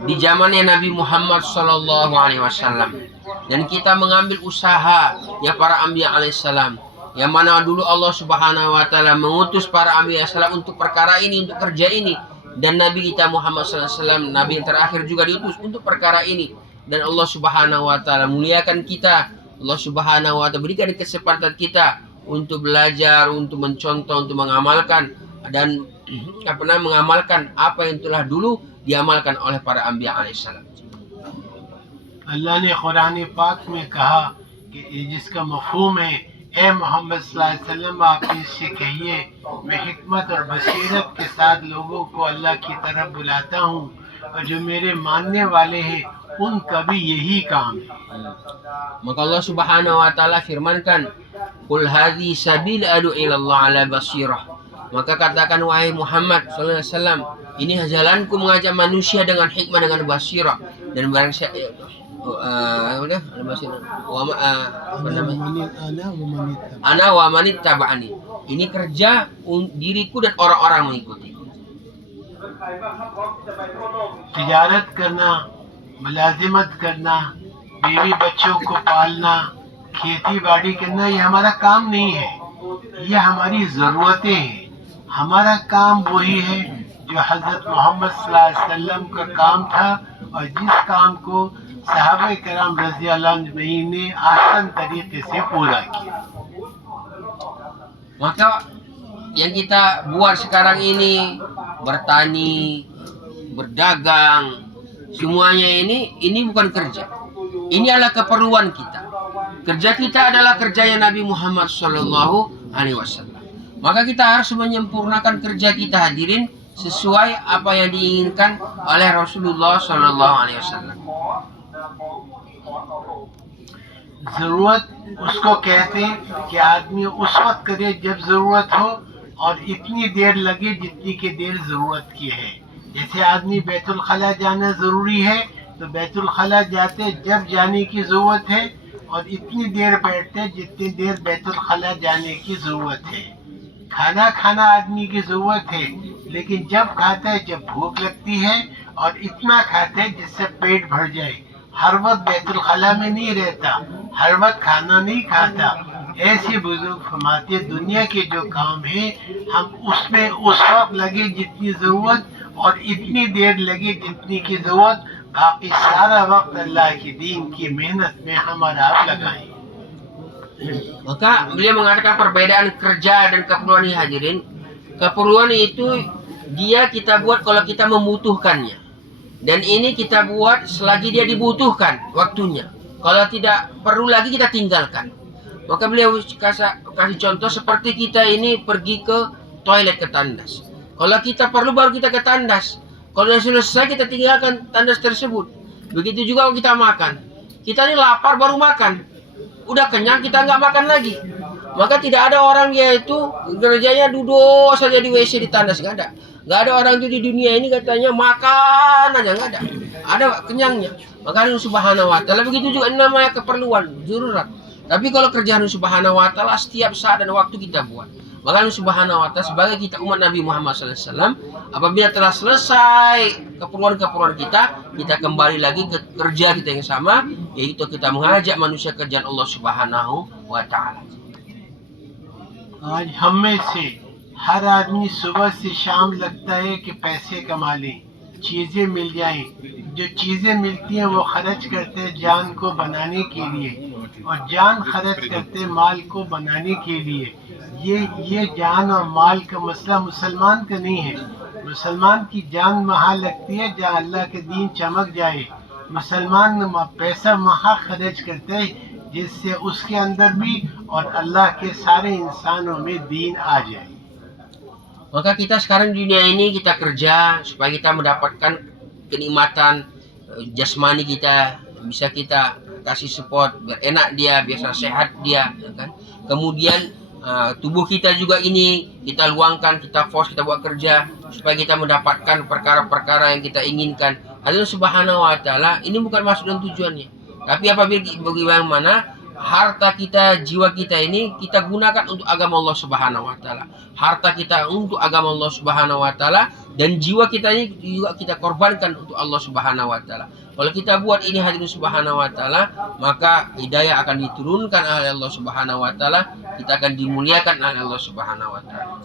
di zamannya Nabi Muhammad sallallahu alaihi wasallam, dan kita mengambil usaha ya para anbiya alaihissalam, yang mana dulu Allah Subhanahu wa taala mengutus para anbiya alaihissalam untuk perkara ini, untuk kerja ini, dan Nabi kita Muhammad sallallahu alaihi wasallam, Nabi yang terakhir juga diutus untuk perkara ini, dan Allah Subhanahu wa taala muliakan kita. Allah Subhanahu wa taala berikan kesempatan kita untuk belajar, untuk mencontoh, untuk mengamalkan dan mengamalkan apa yang telah dulu diamalkan oleh para anbiya alaihissalam. अल्लाह ने कुरान पाक में कहा कि जिसका मफ़हूम है, ए मोहम्मद सल्लल्लाहु अलैहि वसल्लम आप इससे कहिए मैं हिकमत और बसीरत के साथ लोगों को अल्लाह की तरफ बुलाता हूँ और जो मेरे मानने वाले हैं उनका भी यही काम है। Maka Allah Subhanahu wa taala firmankan, "Qul hadhi sabil adu ilallah ala basirah." Maka katakan wahai Muhammad sallallahu alaihi wasallam, ini jalanku mengajak manusia dengan hikmah, dengan basirah, dan barang siapa ana wa manit tabani. Ini kerja diriku dan orang-orang mengikuti. तिजारत करना, मुलाजिमत करना, बीवी बच्चों को पालना, खेती बाड़ी करना, ये हमारा काम नहीं है, ये हमारी ज़रूरतें हैं। हमारा काम वही है जो हज़रत मोहम्मद सल्लल्लाहु अलैहि वसल्लम का काम था और जिस काम को सहाबा कराम रज़ी अल्लाह अन्हुम ने आसान तरीके से पूरा किया। Maka yang kita buat sekarang ini, bertani, berdagang, semuanya ini bukan kerja. Ini adalah keperluan kita. Kerja kita adalah kerjanya Nabi Muhammad Sallallahu Alaihi Wasallam. Maka kita harus menyempurnakan kerja kita, hadirin, sesuai apa yang diinginkan oleh Rasulullah Sallallahu Alaihi Wasallam. ज़रूरत उसको कहते हैं कि आदमी उस वक्त करे जब ज़रूरत हो और इतनी देर लगे जितनी की देर ज़रूरत की है। जैसे आदमी बैतुल खला जाना ज़रूरी है तो बैतुल खला जाते जब जाने की ज़रूरत है और इतनी देर बैठते जितनी देर बैतुल खला जाने की ज़रूरत है। खाना खाना आदमी की ज़रूरत है, लेकिन जब खाता है जब भूख लगती है और इतना खाता है जिससे पेट भर जाए। हर वक्त बैतुल खला में नहीं रहता, हर वक्त खाना नहीं खाता। ऐसे बुजुर्ग फरमाते दुनिया के जो काम है हम उसमें उस वक्त लगे जितनी ज़रूरत और इतनी देर लगे जितनी की ज़रूरत, बाकी सारा वक्त अल्लाह के दीन की मेहनत में हमारा आप लगाएं। Maka beliau mengatakan perbedaan kerja dan keperluan ini, hadirin. Keperluan itu dia kita buat kalau kita membutuhkannya. Dan ini kita buat selagi dia dibutuhkan waktunya. Kalau tidak perlu lagi kita tinggalkan. Maka beliau kasih contoh seperti kita ini pergi ke toilet, ke tandas. Kalau kita perlu baru kita ke tandas. Kalau sudah selesai kita tinggalkan tandas tersebut. Begitu juga kalau kita makan. Kita ini lapar baru makan. Udah kenyang kita nggak makan lagi. Maka tidak ada orang yaitu kerjanya duduk saja di WC di tandas, nggak ada. Nggak ada orang itu di dunia ini katanya makan aja, nggak ada. Ada kenyangnya. Maka Allah Subhanahu Wa Taala begitu juga namanya keperluan, zururat. Tapi kalau kerjaan Allah Subhanahu Wa Taala setiap saat dan waktu kita buat. Maka Allah Subhanahu Wa Taala sebagai kita umat Nabi Muhammad SAW, apabila telah selesai keperluan-keperluan kita kembali lagi ke kerja kita yang sama, yaitu kita mengajak manusia kerjaan Allah Subhanahu Wa Taala. आज हम में से हर आदमी सुबह से शाम लगता है कि पैसे कमा लें, चीज़ें मिल जाएं। जो चीज़ें मिलती हैं वो खर्च करते हैं जान को बनाने के लिए, और जान खर्च करते हैं माल को बनाने के लिए। ये जान और माल का मसला मुसलमान का नहीं है। मुसलमान की जान वहाँ लगती है जहाँ अल्लाह के दीन चमक जाए। मुसलमान पैसा वहाँ खर्च करते हैं जिससे उसके अंदर भी और अल्लाह के सारे इंसानों में दीन आ जाए। Maka kita sekarang di dunia ini kita kerja supaya kita mendapatkan kenikmatan jasmani kita, bisa kita kasih support biar enak dia, biar sehat dia, ya kan? Kemudian tubuh kita juga ini kita luangkan, kita force, kita buat kerja supaya kita mendapatkan perkara-perkara yang kita inginkan. Allah Subhanahu Wa Taala ini bukan maksud dan tujuannya. Tapi apabila bagaimana harta kita, jiwa kita ini kita gunakan untuk agama Allah Subhanahu Wa Taala. Harta kita untuk agama Allah Subhanahu Wa Taala dan jiwa kita ini juga kita korbankan untuk Allah Subhanahu Wa Taala. Kalau kita buat ini hadirin Subhanahu Wa Taala, maka hidayah akan diturunkan oleh Allah Subhanahu Wa Taala, kita akan dimuliakan oleh Allah Subhanahu Wa Taala.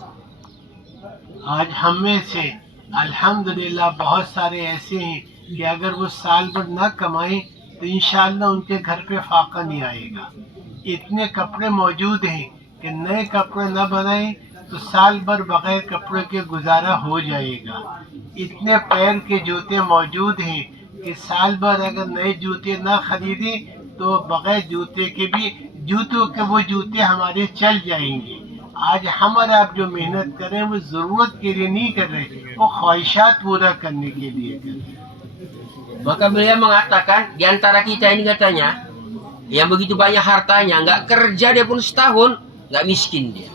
आज हम में से अल्हम्दुलिल्लाह बहुत सारे ऐसे हैं कि अगर वो साल भर न कमाएं तो इंशाअल्लाह उनके घर पे फाका नहीं आएगा। इतने कपड़े मौजूद हैं कि नए कपड़े न बनाएं तो साल भर बगैर कपड़े के गुजारा हो जाएगा। इतने पैर के जूते मौजूद हैं कि साल भर अगर नए जूते न खरीदें तो बगैर जूते के भी जूतों के वो जूते हमारे चल जाएंगे। आज हम और आप जो मेहनत कर रहे हैं वो ज़रूरत के लिए नहीं कर रहे, वो ख्वाहिशात पूरा करने के लिए कर रहे हैं। Maka beliau mengatakan di antara kita ini katanya yang begitu banyak hartanya, nggak kerja dia pun setahun nggak miskin dia.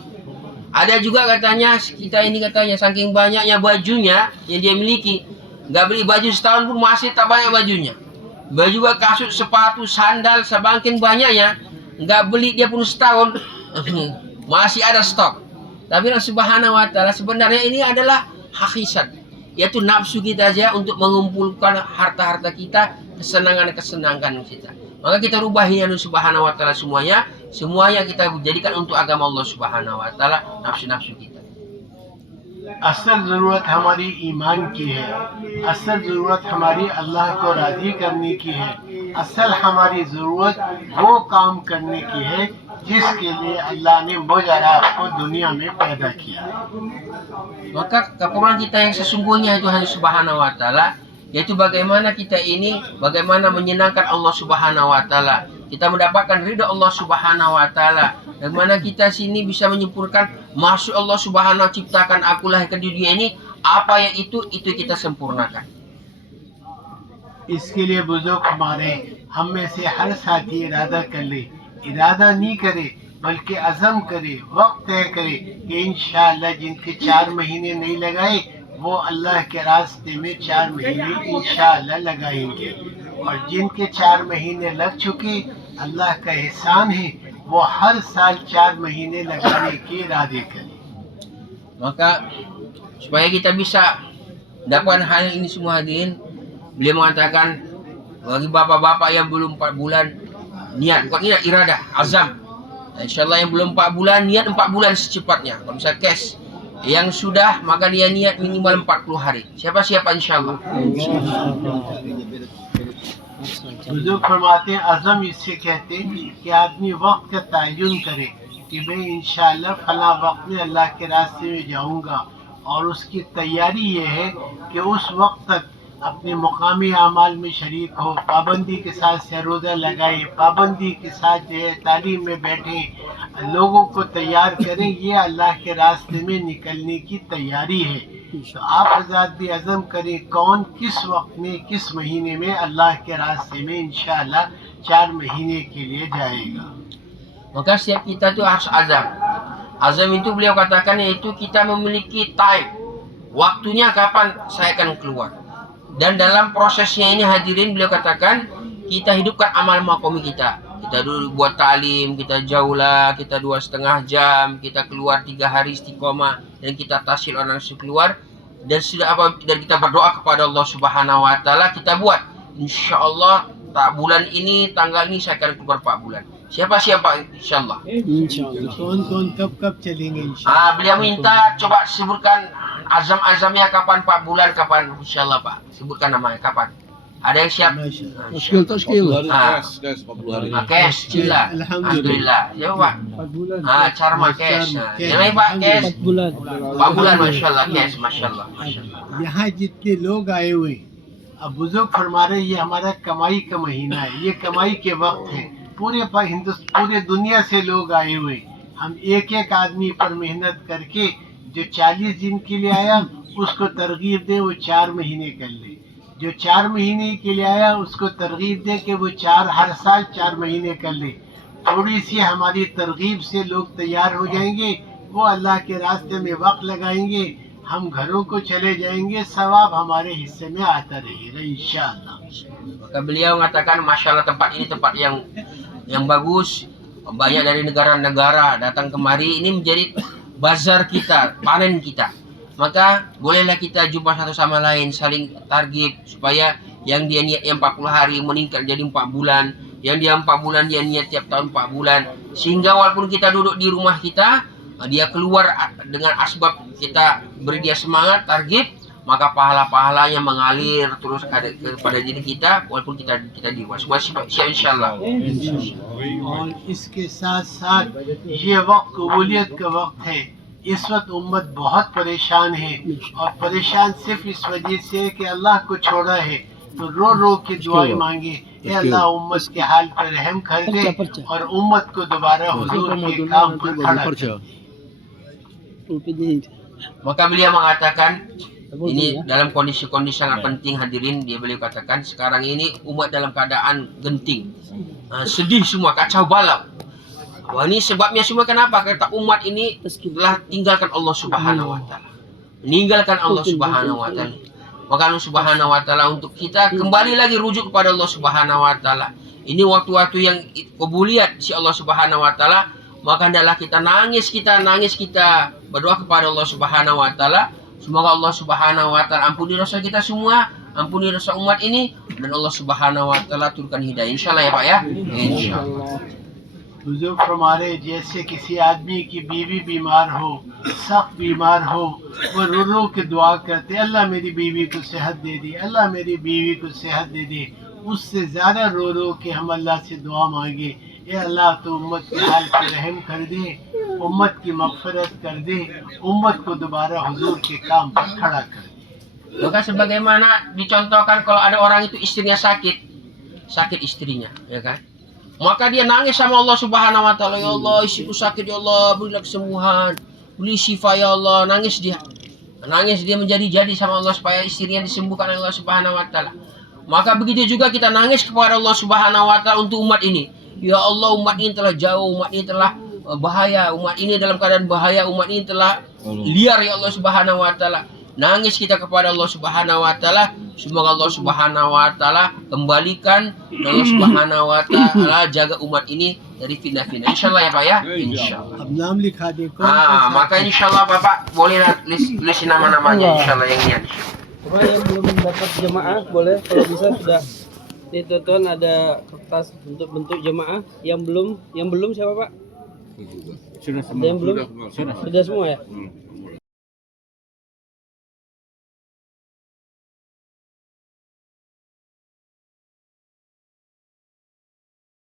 Ada juga katanya kita ini katanya saking banyaknya bajunya yang dia miliki, nggak beli baju setahun pun masih tak banyak bajunya. Baju, kasut, sepatu, sandal sebangkin banyaknya, nggak beli dia pun setahun masih ada stok. Tapi Allah Subhanahu Wa Taala sebenarnya ini adalah hakikat. yaitu nafsu kita aja untuk mengumpulkan harta-harta kita, kesenangan-kesenangan kita. Maka kita rubahi Allah Subhanahu wa taala semuanya kita jadikan untuk agama Allah Subhanahu wa taala, nafsu-nafsu kita. असल ज़रूरत हमारी ईमान की है, असल ज़रूरत हमारी अल्लाह को राज़ी करने की है, असल हमारी ज़रूरत वो काम करने की है जिसके लिए अल्लाह ने मुझ और आपको दुनिया में पैदा किया। Maka kekurangan kita yang sesungguhnya itu hanya Subhanahu wa taala, yaitu bagaimana kita ini bagaimana menyenangkan Allah Subhanahu wa taala. Kita mendapatkan ridha Allah Subhanahu wa taala. Bagaimana kita sini bisa menyempurnakan maksud Allah Subhanahu wa taala ciptakan aku lahirkan di dunia ini, apa yang itu kita sempurnakan. इसके लिए बुजुर्ग हमारे हम में से हर साथी इरादा कर ले, इरादा नहीं करे बल्कि अज़म करे, वक्त तय करे कि इंशाअल्लाह जिनके 4 महीने नहीं लगाए वो अल्लाह के रास्ते में 4 महीने इंशाअल्लाह लगाएंगे, और जिनके 4 महीने लग चुके अल्लाह का एहसान है वो हर साल 4 महीने लगाने के इरादे करें। Maka supaya kita bisa dapat hal ini semua hadirin, beliau mengatakan bagi bapak-bapak yang belum 4 bulan niat, bukan niat, iradah, azam. Insyaallah yang belum 4 bulan niat 4 bulan secepatnya. Kalau bisa cash. Yang sudah maka dia niat minimal 40 hari. Siapa-siapa insyaallah. बुजुर्ग फरमाते हैं अज़म इससे कहते हैं कि आदमी वक्त का तयन करे कि मैं इंशाअल्लाह फला वक्त में अल्लाह के रास्ते में जाऊंगा, और उसकी तैयारी ये है कि उस वक्त तक अपने मुकामी अमाल में शरीक हो, पाबंदी के साथ से रोज़ा लगाए, पाबंदी के साथ जो है तालीम में बैठे, लोगों को तैयार करें, ये अल्लाह के रास्ते में निकलने की तैयारी है। तो आप हज़रात भी अज़म करें कौन किस वक्त में किस महीने में अल्लाह के रास्ते में इंशाअल्लाह 4 महीने के लिए जाएगा। Maka setiap kita itu harus azam. Azam itu beliau katakan yaitu kita memiliki time. Waktunya kapan saya akan keluar. Dan dalam prosesnya ini hadirin beliau katakan kita hidupkan amal makomi kita. Kita dulu buat talim, kita jauhlah, kita 2,5 jam, kita keluar 3 hari istiqomah, dan kita tasil orang keluar, dan sudah apa, dan kita berdoa kepada Allah Subhanahu wa taala, kita buat insyaallah bulan ini tanggal ini saya akan keluar 4 bulan. Siapa-siapa insyaallah. कौन कब चलेंगे इंशाअल्लाह। Beliau minta coba sebutkan azam-azamnya kapan 4 bulan, kapan insyaallah Pak. Sebutkan namanya kapan. Ada yang siap? Tashkil, tashkil. Kes 40 hari. Kes, cila. Alhamdulillah. Ya Pak. Carma kes. Yang Pak kes. 4 bulan masyaallah kes, masyaallah. यहाँ जितने लोग आए हुए, अब बुजुर्ग फरमा रहे ये हमारा कमाई का महीना है, ये कमाई के वक्त है, पूरे दुनिया से लोग आए हुए, हम एक एक आदमी पर मेहनत करके जो 40 दिन के लिए आया उसको तरगीब दे वो 4 महीने कर ले, जो 4 महीने के लिए आया उसको तरगीब दे कि वो हर साल 4 महीने कर ले। थोड़ी सी हमारी तरगीब से लोग तैयार हो जाएंगे, वो अल्लाह के रास्ते में वक्त लगाएंगे, हम घरों को चले जाएंगे, सवाब हमारे हिस्से में आता रहेगा इंशाअल्लाह। Maka beliau mengatakan masyaallah tempat ini tempat yang bagus, banyak dari negara-negara datang kemari, ini menjadi bazar kita, panen kita. Maka bolehlah kita jumpa satu sama lain, saling targib supaya yang dia niat yang 40 hari meningkat jadi 4 bulan, yang dia 4 bulan dia niat tiap tahun 4 bulan, sehingga walaupun kita duduk di rumah kita, dia keluar dengan asbab kita beri dia semangat, targib, maka pahala-pahalanya mengalir terus kepada diri kita walaupun kita di rumah. Semua siap insyaallah. और इसके साथ साथ ये वक्त कबूलियत का वक्त है। इस वक्त उम्मत बहुत परेशान है, और परेशान सिर्फ इस वजह से कि अल्लाह को छोड़ा है, तो रो रो के दुआएं मांगे, ए अल्लाह उम्मत के हाल पर रहम कर दे और उम्मत को दोबारा हुजूर के काम पर खड़ा कर। Maka beliau mengatakan ini dalam kondisi-kondisi sangat penting hadirin, beliau katakan sekarang ini umat dalam keadaan genting, sedih semua, kacau balau. Wah, ini sebabnya semua kenapa? Kata umat ini telah tinggalkan Allah Subhanahu wa taala. Meninggalkan Allah Subhanahu wa taala. Maka Allah Subhanahu wa taala untuk kita kembali lagi rujuk kepada Allah Subhanahu wa taala. Ini waktu-waktu yang kubuliat si Allah Subhanahu wa taala, maka hendaklah kita nangis kita berdoa kepada Allah Subhanahu wa taala Semoga Allah Subhanahu wa taala ampuni dosa kita semua, ampuni dosa umat ini, dan Allah Subhanahu wa taala turunkan hidayah. Insyaallah ya Pak ya. Insyaallah. हुजूर फरमा रहे जैसे किसी आदमी की बीवी बीमार हो, सख्त बीमार हो, वो रो रो के दुआ करते अल्लाह मेरी बीवी को सेहत दे दे, अल्लाह मेरी बीवी को सेहत दे दे, उससे ज़्यादा रो रो के हम अल्लाह से दुआ मांगे, ये अल्लाह तो उम्मत के हाल पे रहम कर दे, उम्मत की मग़फ़िरत कर दे, उम्मत को दोबारा हुजूर के काम पर खड़ा कर दे. Maka sebagaimana dicontohkan kalau ada orang itu istrinya sakit istrinya, ya kan? Maka dia nangis sama Allah Subhanahu wa taala, ya Allah, istriku sakit, ya Allah, berilah kesembuhan, beri syifa ya Allah. Nangis dia menjadi-jadi sama Allah supaya istrinya disembuhkan oleh Allah Subhanahu wa taala. Maka begitu juga kita nangis kepada Allah Subhanahu wa taala untuk umat ini. Ya Allah, umat ini telah jauh, umat ini telah bahaya, umat ini dalam keadaan bahaya, umat ini telah liar ya Allah Subhanahu wa taala. Nangis kita kepada Allah Subhanahu wa taala, semoga Allah Subhanahu wa taala kembalikan, dan Allah Subhanahu wa taala jaga umat ini dari fitnah-fitnah. Insyaallah ya Pak ya. Insyaallah. अब नाम लिखा दे Maka insyaallah Bapak boleh list nama-namanya insyaallah yang niat. Cuma yang belum dapat jemaah boleh kalau bisa sudah di tuan ada kertas untuk bentuk jemaah. Yang belum siapa Pak? Sudah Ada yang belum? Sudah semua ya?